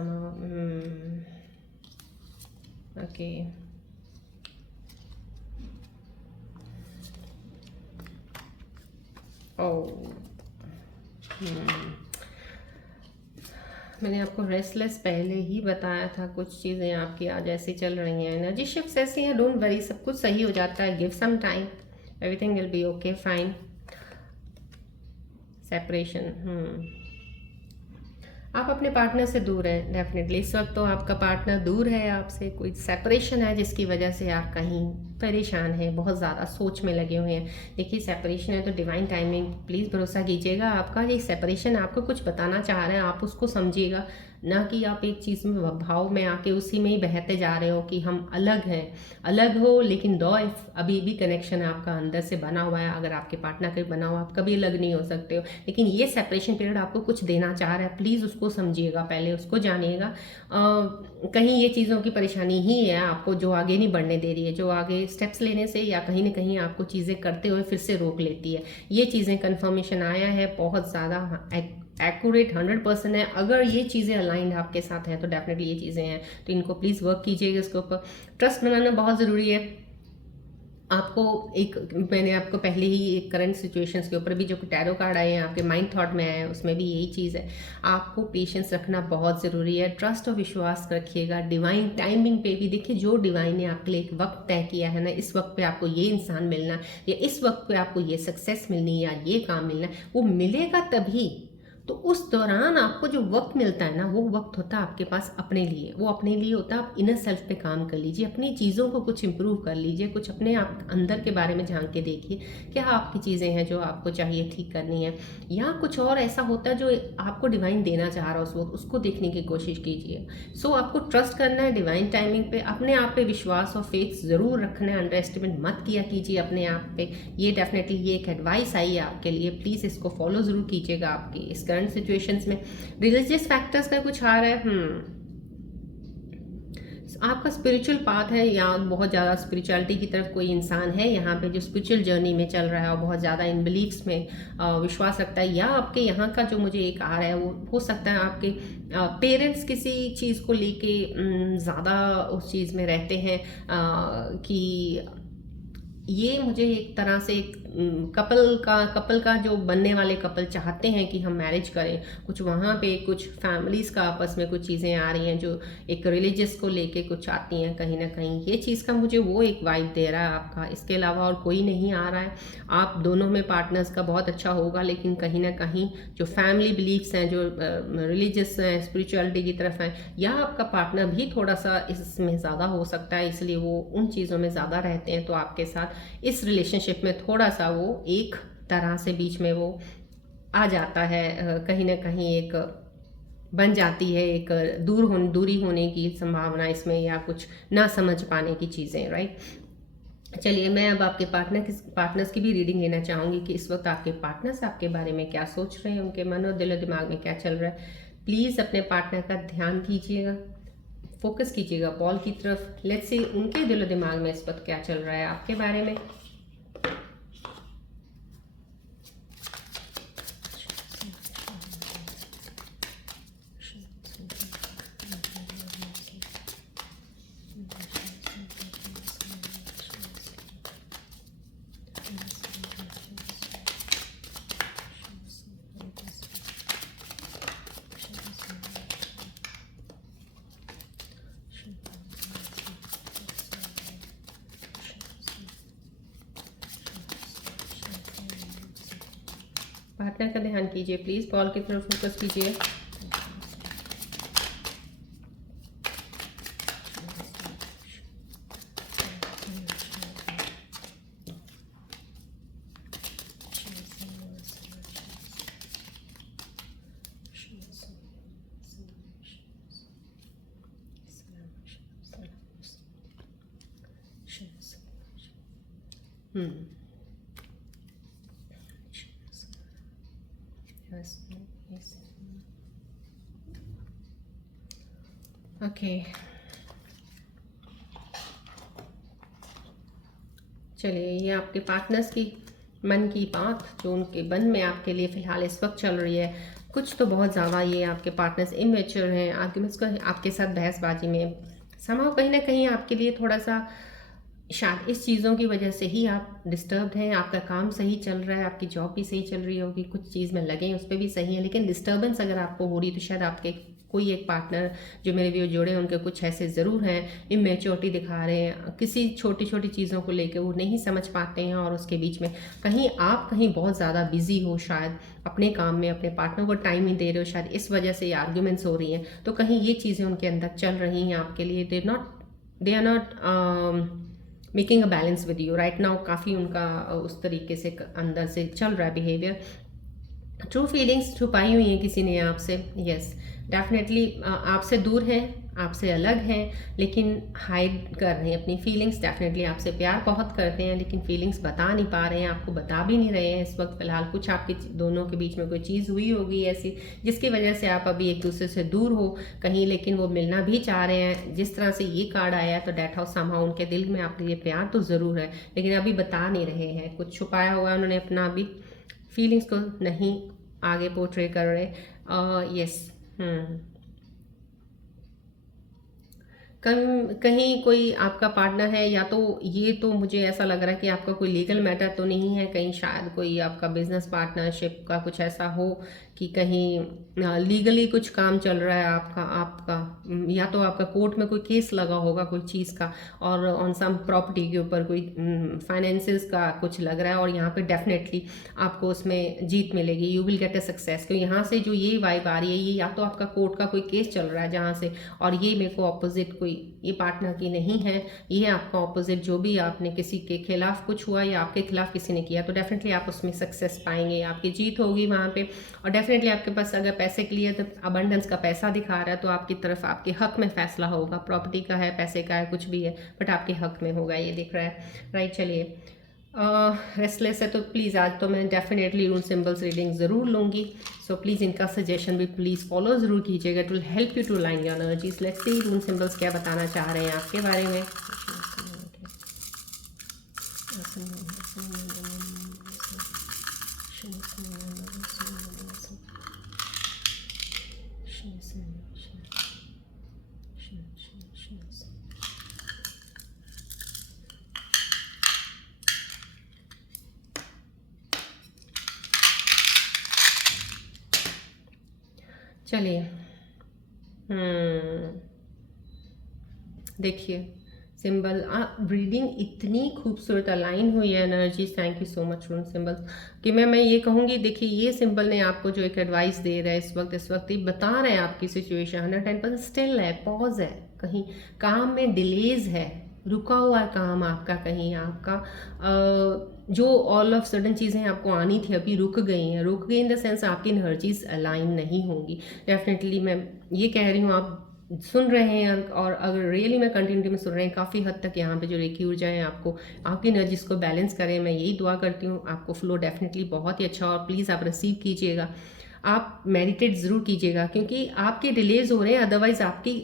ओके ओ मैंने आपको रेस्टलेस पहले ही बताया था, कुछ चीज़ें आपकी आज ऐसी चल रही हैं, एनर्जी शिफ्ट्स ऐसी हैं, डोंट वरी, सब कुछ सही हो जाता है, give some time, everything will be okay fine. Separation, आप अपने पार्टनर से दूर हैं डेफिनेटली इस वक्त, तो आपका पार्टनर दूर है आपसे, कोई सेपरेशन है जिसकी वजह से आप कहीं परेशान हैं, बहुत ज़्यादा सोच में लगे हुए हैं। देखिए सेपरेशन है तो डिवाइन टाइमिंग, प्लीज़ भरोसा कीजिएगा, आपका ये सेपरेशन आपको कुछ बताना चाह रहा है, आप उसको समझिएगा, ना कि आप एक चीज़ में भाव में आके उसी में ही बहते जा रहे हो कि हम अलग हैं। अलग हो लेकिन दो अभी भी कनेक्शन आपका अंदर से बना हुआ है, अगर आपके पार्टनर का बना हुआ, आप कभी अलग नहीं हो सकते हो, लेकिन ये सेपरेशन पीरियड आपको कुछ देना चाह रहा है, प्लीज़ उसको समझिएगा, पहले उसको जानिएगा। कहीं ये चीज़ों की परेशानी ही है आपको जो आगे नहीं बढ़ने दे रही है, जो आगे स्टेप्स लेने से या कहीं ना कहीं आपको चीज़ें करते हुए फिर से रोक लेती है। ये चीज़ें कन्फर्मेशन आया है बहुत ज़्यादा एक्यूरेट 100% है। अगर ये चीज़ें अलाइंड आपके साथ हैं तो डेफिनेटली ये चीज़ें हैं, तो इनको प्लीज़ वर्क कीजिएगा, इसके ऊपर ट्रस्ट बनाना बहुत ज़रूरी है आपको। एक मैंने आपको पहले ही एक करंट सिचुएशंस के ऊपर भी जो टैरो कार्ड आए हैं आपके माइंड थॉट में आए हैं उसमें भी यही चीज़ है, आपको पेशेंस रखना बहुत ज़रूरी है, ट्रस्ट और विश्वास रखिएगा डिवाइन टाइमिंग पे भी। देखिए जो डिवाइन ने आपके लिए एक वक्त तय किया है ना, इस वक्त पे आपको ये इंसान मिलना या इस वक्त पे आपको ये सक्सेस मिलनी या ये काम मिलना, वो मिलेगा तभी। तो उस दौरान आपको जो वक्त मिलता है ना, वो वक्त होता है आपके पास अपने लिए, वो अपने लिए होता है। आप इनर सेल्फ पे काम कर लीजिए, अपनी चीज़ों को कुछ इम्प्रूव कर लीजिए, कुछ अपने आप अंदर के बारे में झांक के देखिए क्या आपकी चीज़ें हैं जो आपको चाहिए ठीक करनी है, या कुछ और ऐसा होता है जो आपको डिवाइन देना चाह रहा है उस वक्त, उसको देखने की कोशिश कीजिए। सो आपको ट्रस्ट करना है डिवाइन टाइमिंग पे, अपने आप पे विश्वास और फेथ ज़रूर रखना है, अंडर एस्टिमेट मत किया कीजिए अपने आप पे। ये डेफिनेटली ये एक एडवाइस आई है आपके लिए, प्लीज़ इसको फॉलो ज़रूर कीजिएगा आपकी इस करंट सिचुएशंस में। रिलीजियस फैक्टर्स का कुछ आ रहा है, आपका स्पिरिचुअल पाथ है या बहुत ज़्यादा स्पिरिचुअलिटी की तरफ कोई इंसान है यहाँ पे जो स्पिरिचुअल जर्नी में चल रहा है और बहुत ज़्यादा इन बिलीव्स में विश्वास रखता है, या आपके यहाँ का जो मुझे एक आ रहा है वो हो सकता है आपके पेरेंट्स किसी चीज़ को लेके ज़्यादा उस चीज़ में रहते हैं कि ये मुझे एक तरह से कपल का जो बनने वाले कपल चाहते हैं कि हम मैरिज करें, कुछ वहाँ पे कुछ फैमिलीज़ का आपस में कुछ चीज़ें आ रही हैं जो एक रिलीजियस को लेके कुछ आती हैं कहीं ना कहीं, ये चीज़ का मुझे वो एक वाइब दे रहा है आपका, इसके अलावा और कोई नहीं आ रहा है। आप दोनों में पार्टनर्स का बहुत अच्छा होगा, लेकिन कहीं ना कहीं जो फैमिली बिलीफ्स हैं, जो रिलीजियस हैं, स्पिरिचुअलिटी की तरफ हैं, या आपका पार्टनर भी थोड़ा सा इसमें ज़्यादा हो सकता है, इसलिए वो उन चीज़ों में ज़्यादा रहते हैं, तो आपके साथ इस रिलेशनशिप में थोड़ा सा वो एक तरह से बीच में वो आ जाता है, कहीं ना कहीं एक बन जाती है, एक दूरी होने की संभावना इसमें, या कुछ ना समझ पाने की चीज़ें, राइट। चलिए मैं अब आपके पार्टनर्स की भी रीडिंग लेना चाहूँगी कि इस वक्त आपके पार्टनर्स आपके बारे में क्या सोच रहे हैं, उनके मन और दिलो दिमाग में क्या चल रहा है। प्लीज़ अपने पार्टनर का ध्यान कीजिएगा, फोकस कीजिएगा बॉल की तरफ, लेट्स सी उनके दिलो दिमाग में इस वक्त क्या चल रहा है आपके बारे में। पार्टनर का ध्यान कीजिए प्लीज़, बॉल की तरफ फोकस कीजिए। ओके चलिए, ये आपके पार्टनर्स की मन की बात जो उनके मन में आपके लिए फ़िलहाल इस वक्त चल रही है, कुछ तो बहुत ज़्यादा ये आपके पार्टनर्स इमेच्योर हैं, आर्ग्यूमेंट्स को आपके साथ बहसबाजी में समाव कहीं ना कहीं आपके लिए थोड़ा सा शायद इस चीज़ों की वजह से ही आप डिस्टर्ब्ड हैं। आपका काम सही चल रहा है, आपकी जॉब भी सही चल रही होगी, कुछ चीज़ में लगे उस पर भी सही है, लेकिन डिस्टर्बेंस अगर आपको हो रही है तो शायद आपके कोई एक पार्टनर जो मेरे व्यू जोड़े हैं उनके कुछ ऐसे ज़रूर हैं, इमेच्योरिटी दिखा रहे हैं, किसी छोटी छोटी चीज़ों को लेकर वो नहीं समझ पाते हैं, और उसके बीच में कहीं आप कहीं बहुत ज़्यादा बिजी हो, शायद अपने काम में अपने पार्टनर को टाइम नहीं दे रहे हो, शायद इस वजह से ये आर्ग्यूमेंट्स हो रही हैं। तो कहीं ये चीज़ें उनके अंदर चल रही हैं आपके लिए, they are not making a balance with you right now. काफ़ी उनका उस तरीके से अंदर से चल रहा है बिहेवियर। ट्रू फीलिंग्स छुपाई हुई हैं किसी ने आपसे, यस डेफिनेटली आपसे दूर हैं, आपसे अलग हैं, लेकिन हाइड कर रहे हैं अपनी फीलिंग्स। डेफिनेटली आपसे प्यार बहुत करते हैं, लेकिन फीलिंग्स बता नहीं पा रहे हैं, आपको बता भी नहीं रहे हैं इस वक्त फ़िलहाल। कुछ आपके दोनों के बीच में कोई चीज़ हुई होगी ऐसी जिसकी वजह से आप अभी एक दूसरे से दूर हो कहीं, लेकिन वो मिलना भी चाह रहे हैं। जिस तरह से ये कार्ड आया है तो डेट हाउस समहाउ उनके दिल में आपके लिए प्यार तो ज़रूर है, लेकिन अभी बता नहीं रहे हैं, कुछ छुपाया हुआ है उन्होंने अपना, अभी फीलिंग्स को नहीं आगे पोर्ट्रे कर रहे। यस कहीं कोई आपका पार्टनर है, या तो ये तो मुझे ऐसा लग रहा है कि आपका कोई लीगल मैटर तो नहीं है, कहीं शायद कोई आपका बिजनेस पार्टनरशिप का कुछ ऐसा हो कि कहीं लीगली कुछ काम चल रहा है आपका आपका या तो आपका कोर्ट में कोई केस लगा होगा कोई चीज़ का, और ऑन सम प्रॉपर्टी के ऊपर कोई फाइनेंसेस का कुछ लग रहा है, और यहाँ पे डेफिनेटली आपको उसमें जीत मिलेगी, you will get a success. क्योंकि यहाँ से जो ये वाइब आ रही है, ये या तो आपका कोर्ट का कोई केस चल रहा है जहाँ से, और ये मेरे को ऑपोजिट कोई ये पार्टनर की नहीं है, ये आपका ऑपोजिट जो भी आपने किसी के खिलाफ कुछ हुआ या आपके खिलाफ किसी ने किया, तो डेफिनेटली आप उसमें सक्सेस पाएंगे, आपकी जीत होगी वहाँ पे। और डेफिनेटली आपके पास अगर पैसे के लिए तो अबंडेंस का पैसा दिखा रहा है, तो आपकी तरफ आपके हक में फैसला होगा, प्रॉपर्टी का है, पैसे का है, कुछ भी है, बट आपके हक में होगा, ये दिख रहा है राइट। चलिए रेस्टलेस है तो प्लीज़ आज तो मैं डेफिनेटली रून सिंबल्स रीडिंग ज़रूर लूँगी, सो प्लीज़ इनका सजेशन भी प्लीज़ फॉलो ज़रूर कीजिएगा, it will help you to line your energies. Let's see rune symbols क्या बताना चाह रहे हैं आपके बारे में। चलिए देखिए सिंबल रीडिंग इतनी खूबसूरत अलाइन हुई है energies, thank you so much rune symbols, कि मैं ये कहूँगी देखिए ये सिंबल ने आपको जो एक एडवाइस दे रहा है इस वक्त ये बता रहे हैं आपकी सिचुएशन 110% स्टिल है, पॉज है, कहीं काम में डिलेज है, रुका हुआ काम आपका, कहीं आपका जो ऑल ऑफ सडन चीज़ें आपको आनी थी अभी रुक गई इन द सेंस आपकी एनर्जीज अलाइन नहीं होंगी। डेफिनेटली मैं ये कह रही हूँ आप सुन रहे हैं, और अगर रियली में कंटिन्यूटी में सुन रहे हैं, काफ़ी हद तक यहाँ पे जो रेकी ऊर्जा है आपको आपकी एनर्जीज को बैलेंस करें, मैं यही दुआ करती हूँ। आपको फ्लो डेफिनेटली बहुत ही अच्छा, और प्लीज़ आप रिसीव कीजिएगा, आप मेडिटेट ज़रूर कीजिएगा, क्योंकि आपके डिलेज हो रहे हैं, अदरवाइज आपकी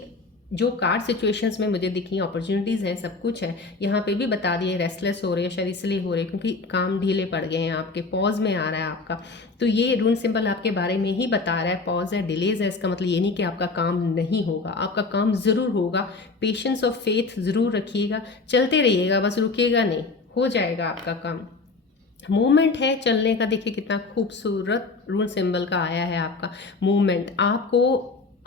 जो कार्ड सिचुएशंस में मुझे दिखी अपॉर्चुनिटीज़ हैं, सब कुछ है, यहाँ पे भी बता दिए रेस्टलेस हो रहे हैं, शायद इसलिए हो रहे हैं क्योंकि काम ढीले पड़ गए हैं आपके, पॉज में आ रहा है आपका। तो ये रून सिंबल आपके बारे में ही बता रहा है, पॉज है, डिलेज है, इसका मतलब ये नहीं कि आपका काम नहीं होगा, आपका काम ज़रूर होगा। पेशेंस और फेथ ज़रूर रखिएगा, चलते रहिएगा, बस रुकिएगा नहीं, हो जाएगा आपका काम। मूवमेंट है चलने का, देखिए कितना खूबसूरत रून सिंबल का आया है आपका मूवमेंट,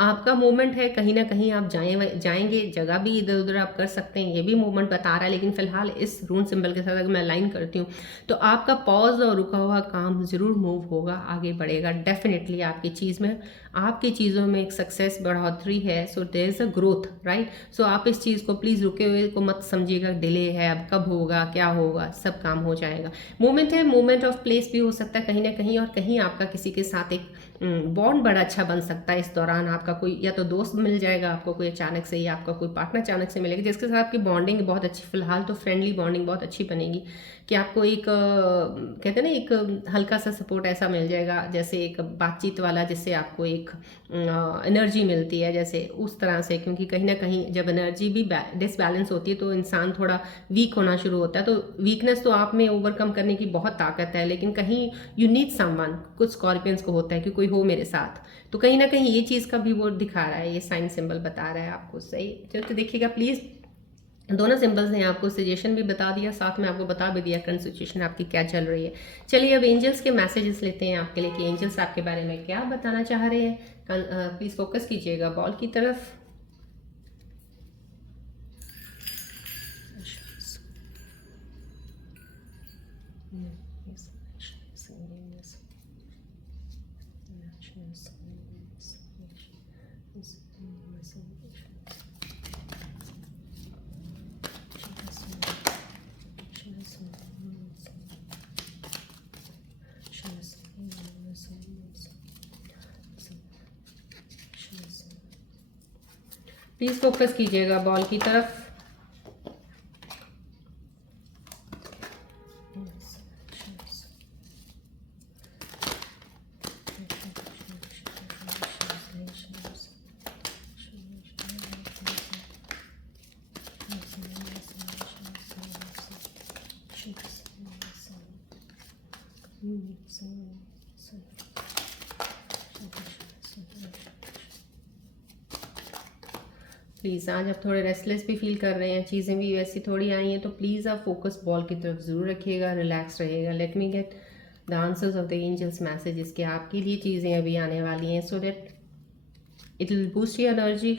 आपका मूवमेंट है, कहीं ना कहीं आप जाएंगे, जगह भी इधर उधर आप कर सकते हैं, ये भी मूवमेंट बता रहा है। लेकिन फिलहाल इस रून सिंबल के साथ अगर मैं अलाइन करती हूँ तो आपका पॉज और रुका हुआ काम ज़रूर मूव होगा, आगे बढ़ेगा डेफिनेटली आपकी चीज़ में, आपकी चीज़ों में एक सक्सेस बढ़ोतरी है। So there is a growth right. सो आप इस चीज़ को प्लीज़ रुके हुए को मत समझिएगा डिले है, अब कब होगा क्या होगा, सब काम हो जाएगा। मूवमेंट है, मूवमेंट ऑफ प्लेस भी हो सकता है कहीं ना कहीं, और कहीं आपका किसी के साथ एक बॉन्ड बड़ा अच्छा बन सकता है इस दौरान, आपका आपका कोई या तो दोस्त मिल जाएगा आपको कोई अचानक से, या आपका कोई पार्टनर अचानक से मिलेगा जिसके साथ आपकी बॉन्डिंग बहुत अच्छी, फिलहाल तो फ्रेंडली बॉन्डिंग बहुत अच्छी बनेगी कि आपको एक कहते हैं ना एक हल्का सा सपोर्ट ऐसा मिल जाएगा, जैसे एक बातचीत वाला, जिससे आपको एक एनर्जी मिलती है, जैसे उस तरह से। क्योंकि कहीं ना कहीं जब एनर्जी भी डिसबैलेंस होती है तो इंसान थोड़ा वीक होना शुरू होता है। तो वीकनेस तो आप में ओवरकम करने की बहुत ताकत है, लेकिन कहीं यू नीड समवन, कुछ स्कॉर्पियंस को होता है कि कोई हो मेरे साथ। तो कहीं ना कहीं ये चीज़ का भी वो दिखा रहा है, ये साइन सिंबल बता रहा है आपको। सही तो देखिएगा प्लीज़, दोनों सिंबल्स ने आपको सजेशन भी बता दिया, साथ में आपको बता भी दिया करंट सिचुएशन आपकी क्या चल रही है। चलिए अब एंजल्स के मैसेजेस लेते हैं आपके लिए कि एंजल्स आपके बारे में क्या बताना चाह रहे हैं। प्लीज़ फोकस कीजिएगा बॉल की तरफ। प्लीज़ फोकस कीजिएगा बॉल की तरफ। प्लीज़ आज आप थोड़े रेस्टलेस भी फील कर रहे हैं, चीज़ें भी वैसी थोड़ी आई हैं, तो प्लीज़ आप फोकस बॉल की तरफ ज़रूर रखिएगा, रिलैक्स रहिएगा। Let me get the answers of the angels messages कि आपके लिए चीज़ें अभी आने वाली हैं, so that it will boost your energy,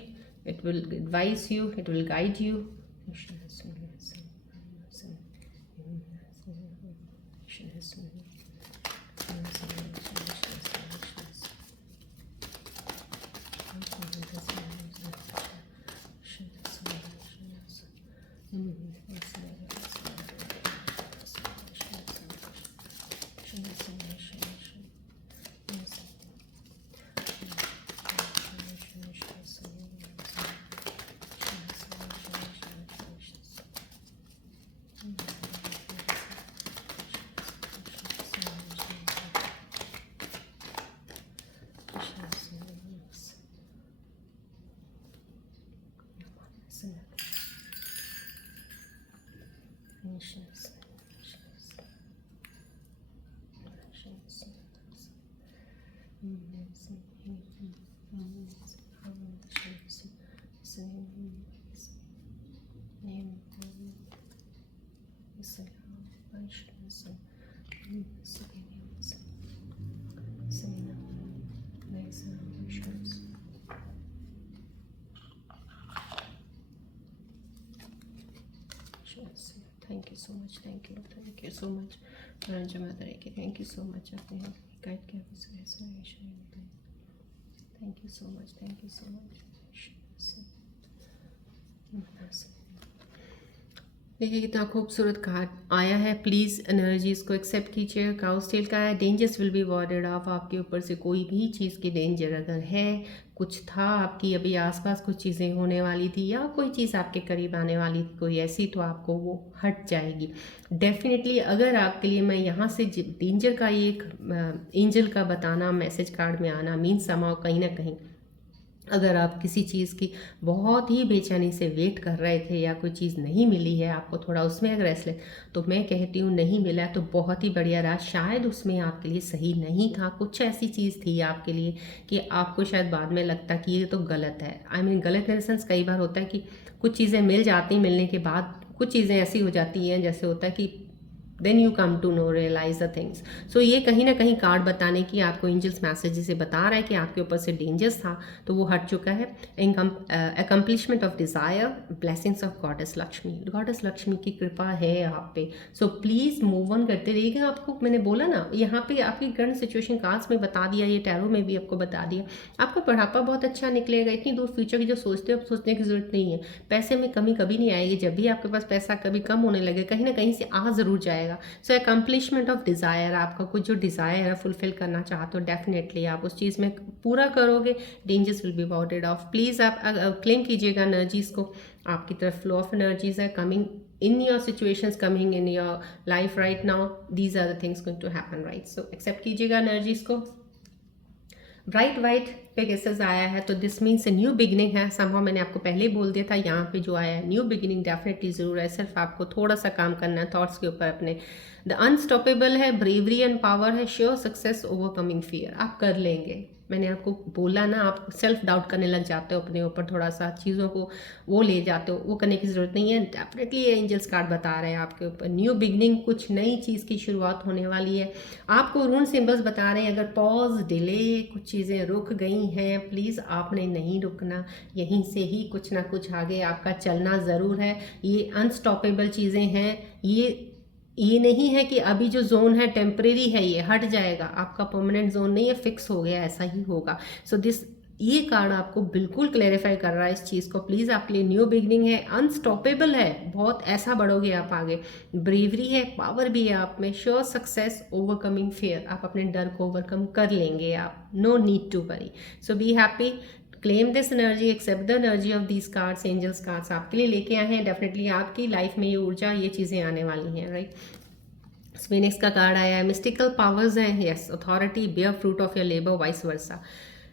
it will advice you, it will guide you. Thank you so much, thank you so much, thank you so much. Guide के thank you so much, thank you so much. देखिए कितना खूबसूरत card आया है। Please energies को accept कीजिए। Cows tell का है, dangers will be warded of. आपके ऊपर से कोई भी चीज़ की डेंजर अगर है, कुछ था आपकी अभी आसपास कुछ चीज़ें होने वाली थी, या कोई चीज़ आपके करीब आने वाली थी कोई ऐसी, तो आपको वो हट जाएगी डेफिनेटली। अगर आपके लिए मैं यहाँ से डेंजर का एक एंजल का बताना मैसेज कार्ड में आना मीन्स समाओ कहीं ना कहीं, अगर आप किसी चीज़ की बहुत ही बेचैनी से वेट कर रहे थे या कोई चीज़ नहीं मिली है आपको, थोड़ा उसमें अगर रेस्टलेस, तो मैं कहती हूँ नहीं मिला है तो बहुत ही बढ़िया रहा। शायद उसमें आपके लिए सही नहीं था, कुछ ऐसी चीज़ थी आपके लिए कि आपको शायद बाद में लगता कि ये तो गलत है। आई मीन गलत इन द सेंस कई बार होता है कि कुछ चीज़ें मिल जाती, मिलने के बाद कुछ चीज़ें ऐसी हो जाती हैं जैसे होता है कि then you come to know realise the things. सो ये कहीं ना कहीं कार्ड बताने की आपको एंजल्स मैसेज से बता रहा है कि आपके ऊपर से डेंजर्स था तो वो हट चुका है। Accomplishment of desire, blessings of goddess Lakshmi, goddess Lakshmi की कृपा है आप पे। सो प्लीज़ मूव ऑन करते रहिएगा। आपको मैंने बोला ना यहाँ पे आपकी करंट सिचुएशन कार्ड्स में बता दिया, ये टैरो में भी आपको बता दिया, आपका बढ़ापा बहुत अच्छा निकलेगा। इतनी दूर फ्यूचर की जो सोचते हो, अब सोचने की जरूरत नहीं है। पैसे में कमी कभी नहीं आएगी। जब भी आपके पास पैसा कभी कम होने लगे, कहीं ना कहीं से आ ज़रूर जाएगा। जाएगा। सो अकम्पलिशमेंट ऑफ डिज़ायर, आपका कुछ जो डिज़ायर है फुलफिल करना चाहते हो, डेफिनेटली आप उस चीज़ में पूरा करोगे। Dangers will be warded off. Please आप क्लेम कीजिएगा एनर्जीज़ को, आपकी तरफ फ्लो ऑफ एनर्जीज है coming in your situations, coming in your life right now. These are the things going to happen, right? So accept कीजिएगा energies को। Bright white Pegasus आया है तो this means a new beginning है। Somehow मैंने आपको पहले ही बोल दिया था, यहाँ पे जो आया है न्यू बिगिनिंग डेफिनेटली ज़रूर है। सिर्फ आपको थोड़ा सा काम करना है थॉट्स के ऊपर अपने। द अनस्टॉपेबल है, ब्रेवरी एंड पावर है, श्योर सक्सेस ओवरकमिंग फियर। आप कर लेंगे, मैंने आपको बोला ना, आप सेल्फ डाउट करने लग जाते हो अपने ऊपर, थोड़ा सा चीज़ों को वो ले जाते हो, वो करने की ज़रूरत नहीं है। डेफिनेटली ये एंजल्स कार्ड बता रहे हैं आपके ऊपर न्यू बिगनिंग, कुछ नई चीज़ की शुरुआत होने वाली है। आपको रून सिंबल्स बता रहे हैं अगर पॉज डिले कुछ चीज़ें रुक गई हैं, प्लीज़ आपने नहीं रुकना, यहीं से ही कुछ ना कुछ आगे आपका चलना ज़रूर है। ये अनस्टॉपेबल चीज़ें हैं, ये नहीं है कि अभी जो जोन है टेम्परेरी है, ये हट जाएगा, आपका परमानेंट जोन नहीं है, फिक्स हो गया, ऐसा ही होगा। सो ये कार्ड आपको बिल्कुल क्लेरिफाई कर रहा है इस चीज़ को। प्लीज़ आपके लिए न्यू बिगनिंग है, अनस्टॉपेबल है, बहुत ऐसा बढ़ोगे आप आगे, ब्रेवरी है, पावर भी है आप में, श्योर सक्सेस ओवरकमिंग फियर, आप अपने डर को ओवरकम कर लेंगे आप, no need to worry. So be happy, claim this energy, accept the energy of these cards. Angels cards आपके लिए लेके आए हैं, डेफिनेटली आपकी लाइफ में ये ऊर्जा, ये चीज़ें आने वाली हैं, राइट। स्फीनिक्स का कार्ड आया है, मिस्टिकल पावर्स हैं, yes, authority, bear fruit of your labour, vice versa.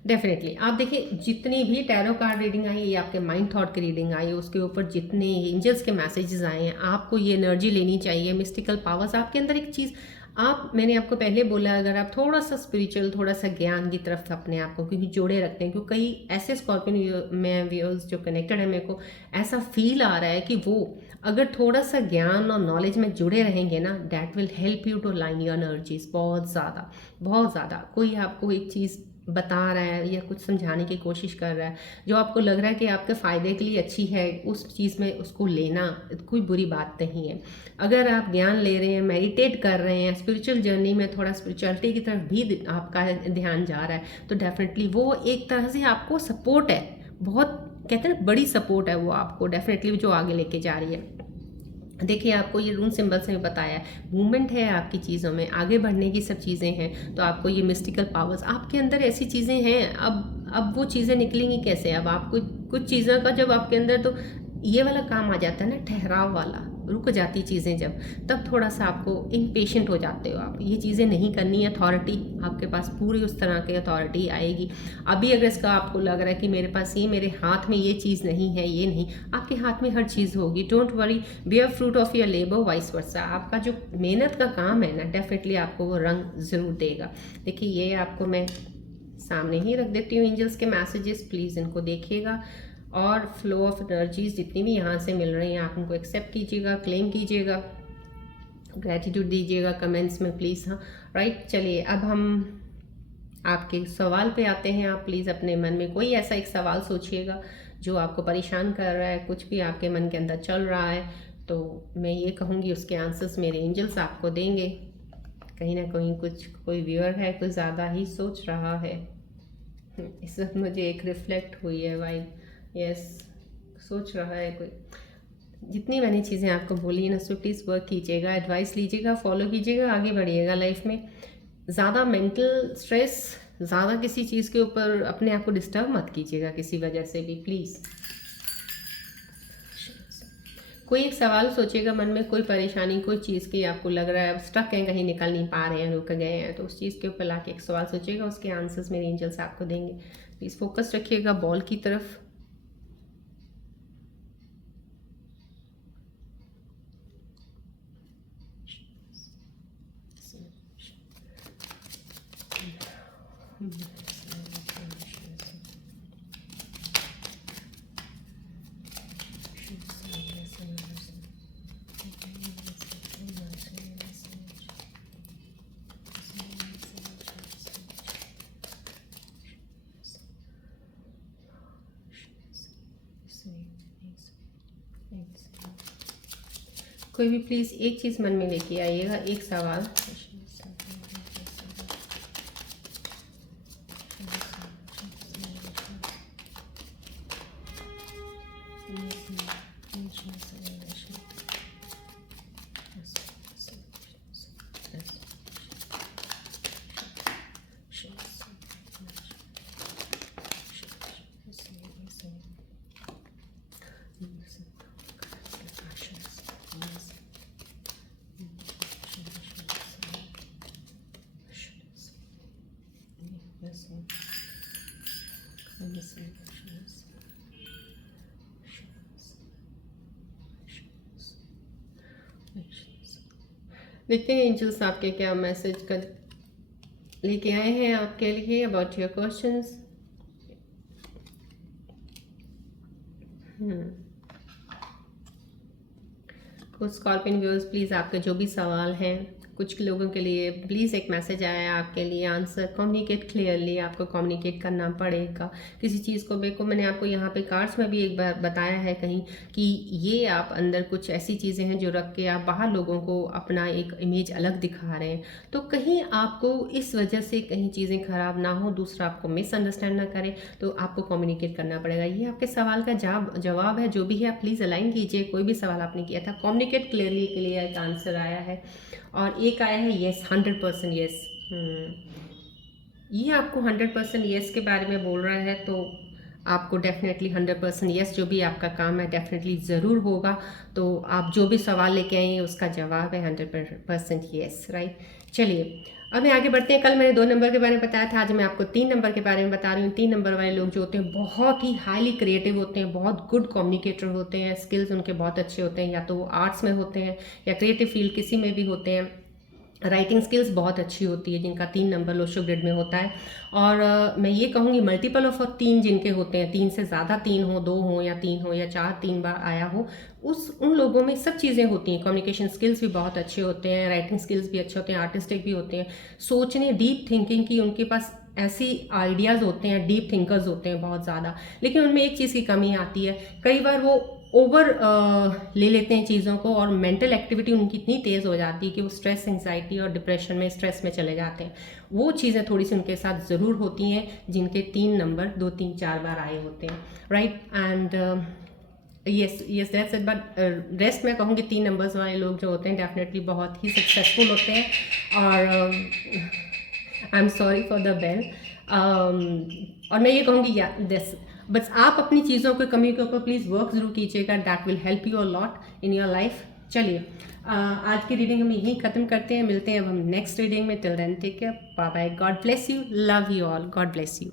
Definitely आप देखिए, जितनी भी टैरो कार्ड रीडिंग आई है, ये आपके माइंड थॉट की रीडिंग आई है, उसके ऊपर जितने एंजल्स के मैसेजेस आए हैं, आपको ये एनर्जी लेनी चाहिए। मिस्टिकल पावर्स आपके अंदर एक चीज़, आप, मैंने आपको पहले बोला, अगर आप थोड़ा सा स्पिरिचुअल, थोड़ा सा ज्ञान की तरफ अपने आप को क्योंकि जोड़े रखते हैं, क्योंकि कई ऐसे स्कॉर्पियन में व्यूअर्स जो कनेक्टेड है, मेरे को ऐसा फील आ रहा है कि वो अगर थोड़ा सा ज्ञान और नॉलेज में जुड़े रहेंगे ना, that will help you to line your energies बहुत ज़्यादा, बहुत ज़्यादा। कोई आपको एक चीज़ बता रहा है या कुछ समझाने की कोशिश कर रहा है जो आपको लग रहा है कि आपके फ़ायदे के लिए अच्छी है, उस चीज़ में उसको लेना कोई बुरी बात नहीं है। अगर आप ज्ञान ले रहे हैं, मेडिटेट कर रहे हैं, स्पिरिचुअल जर्नी में थोड़ा स्पिरिचुअलिटी की तरफ भी आपका ध्यान जा रहा है, तो डेफिनेटली वो एक तरह से आपको सपोर्ट है, बहुत कहते हैं ना, बड़ी सपोर्ट है वो आपको डेफिनेटली जो आगे लेके जा रही है। देखिए, आपको ये रून सिंबल्स में बताया है, मूवमेंट है आपकी चीज़ों में, आगे बढ़ने की सब चीज़ें हैं, तो आपको ये मिस्टिकल पावर्स, आपके अंदर ऐसी चीज़ें हैं। अब वो चीज़ें निकलेंगी कैसे? अब आपको कुछ चीज़ों का जब आपके अंदर, तो ये वाला काम आ जाता है ना, ठहराव वाला, रुक जाती चीज़ें जब, तब थोड़ा सा आपको इम्पेशेंट हो जाते हो आप, ये चीज़ें नहीं करनी है। अथॉरिटी आपके पास पूरी उस तरह की अथॉरिटी आएगी। अभी अगर इसका आपको लग रहा है कि मेरे पास ये, मेरे हाथ में ये चीज़ नहीं है, ये नहीं, आपके हाथ में हर चीज़ होगी। Don't worry, bear fruit of your labour, vice versa. आपका जो मेहनत का काम है ना, डेफिनेटली आपको वो रंग ज़रूर देगा। देखिए, ये आपको मैं सामने ही रख देती हूँ एंजल्स के मैसेजेस, प्लीज़ इनको देखिएगा, और फ्लो ऑफ एनर्जीज जितनी भी यहाँ से मिल रही हैं, आप उनको एक्सेप्ट कीजिएगा, क्लेम कीजिएगा, ग्रैटिट्यूड दीजिएगा कमेंट्स में प्लीज़। हाँ, राइट। चलिए, अब हम आपके सवाल पे आते हैं। आप प्लीज़ अपने मन में कोई ऐसा एक सवाल सोचिएगा जो आपको परेशान कर रहा है, कुछ भी आपके मन के अंदर चल रहा है, तो मैं ये कहूँगी उसके आंसर्स मेरे एंजल्स आपको देंगे। कहीं ना कहीं कोई व्यूअर है, कुछ ज़्यादा ही सोच रहा है, इस वक्त मुझे एक रिफ्लेक्ट हुई है वाइब, यस, सोच रहा है कोई। जितनी मैंने चीज़ें आपको बोली है ना, सो प्लीज़ वर्क कीजिएगा, एडवाइस लीजिएगा, फॉलो कीजिएगा, आगे बढ़िएगा लाइफ में। ज़्यादा मेंटल स्ट्रेस, ज़्यादा किसी चीज़ के ऊपर अपने आप को डिस्टर्ब मत कीजिएगा किसी वजह से भी, प्लीज़। कोई एक सवाल सोचिएगा मन में, कोई परेशानी, कोई चीज़ की आपको लग रहा है स्टक हैं, कहीं निकल नहीं पा रहे हैं, रुक गए हैं, तो उस चीज़ के ऊपर लाके एक सवाल सोचिएगा, उसके आंसर्स मेरे एंजल्स आपको देंगे। प्लीज़ फोकस रखिएगा बॉल की तरफ। कोई भी प्लीज़ एक चीज़ मन में लेके आइएगा, एक सवाल। देखते हैं एंजल्स आपके क्या मैसेज कर लेके आए हैं आपके लिए अबाउट योर क्वेश्चंस। कुछ स्कॉर्पियन व्यूअर्स प्लीज़ आपके जो भी सवाल हैं, कुछ लोगों के लिए प्लीज़ एक मैसेज आया है आपके लिए आंसर, कम्युनिकेट क्लियरली, आपको कम्युनिकेट करना पड़ेगा किसी चीज़ को। देखो मैंने आपको यहाँ पे कार्ड्स में भी एक बार बताया है कहीं कि ये आप अंदर कुछ ऐसी चीज़ें हैं जो रख के आप बाहर लोगों को अपना एक इमेज अलग दिखा रहे हैं, तो कहीं आपको इस वजह से कहीं चीज़ें ख़राब ना हो, दूसरा आपको मिसअंडरस्टैंड ना करे, तो आपको कम्युनिकेट करना पड़ेगा। ये आपके सवाल का जवाब है, जो भी है आप प्लीज़ अलाइन कीजिए। कोई भी सवाल आपने किया था, कम्युनिकेट क्लियरली के लिए एक आंसर आया है, और एक आया है येस, 100% येस। ये आपको 100% येस के बारे में बोल रहा है, तो आपको डेफिनेटली 100% येस जो भी आपका काम है डेफिनेटली ज़रूर होगा। तो आप जो भी सवाल लेके आए हैं उसका जवाब है 100% येस, राइट। चलिए अब आगे बढ़ते हैं। कल मैंने 2 नंबर के बारे में बताया था, आज मैं आपको 3 नंबर के बारे में बता रही हूँ। 3 नंबर वाले लोग जो होते हैं बहुत ही हाईली क्रिएटिव होते हैं, बहुत गुड कम्युनिकेटर होते हैं, स्किल्स उनके बहुत अच्छे होते हैं, या तो वो आर्ट्स में होते हैं या क्रिएटिव फील्ड किसी में भी होते हैं। राइटिंग स्किल्स बहुत अच्छी होती है जिनका 3 नंबर लोशो ग्रिड में होता है। और मैं ये कहूँगी मल्टीपल ऑफ 3 जिनके होते हैं, 3 से ज़्यादा, 3 हो, 2 हो या 3 हो या 4, 3 बार आया हो, उन लोगों में सब चीज़ें होती हैं। कम्युनिकेशन स्किल्स भी बहुत अच्छे होते हैं, राइटिंग स्किल्स भी अच्छे होते हैं, आर्टिस्टिक भी होते हैं, सोचने, डीप थिंकिंग की उनके पास ऐसी आइडियाज़ होते हैं, डीप थिंकर्स होते हैं बहुत ज़्यादा। लेकिन उनमें एक चीज़ की कमी आती है, कई बार वो ओवर ले लेते हैं चीज़ों को, और मेंटल एक्टिविटी उनकी इतनी तेज़ हो जाती है कि वो स्ट्रेस, एंग्जाइटी और डिप्रेशन में, स्ट्रेस में चले जाते हैं। वो चीज़ें थोड़ी सी उनके साथ ज़रूर होती हैं जिनके 3 नंबर 2, 3, 4 बार आए होते हैं, right. And yes that's it. But rest मैं कहूँगी 3 नंबर्स वाले लोग जो होते हैं डेफिनेटली बहुत ही सक्सेसफुल होते हैं। और I am sorry for the bell. और मैं ये कहूँगी या दिस, बस आप अपनी चीज़ों के कमी के ऊपर प्लीज़ वर्क ज़रूर कीजिएगा, that will help you a lot in your life. चलिए आज की रीडिंग हम यहीं ख़त्म करते हैं, मिलते हैं अब हम नेक्स्ट रीडिंग में। Till then take care, bye bye, God bless you, love you all, God bless you.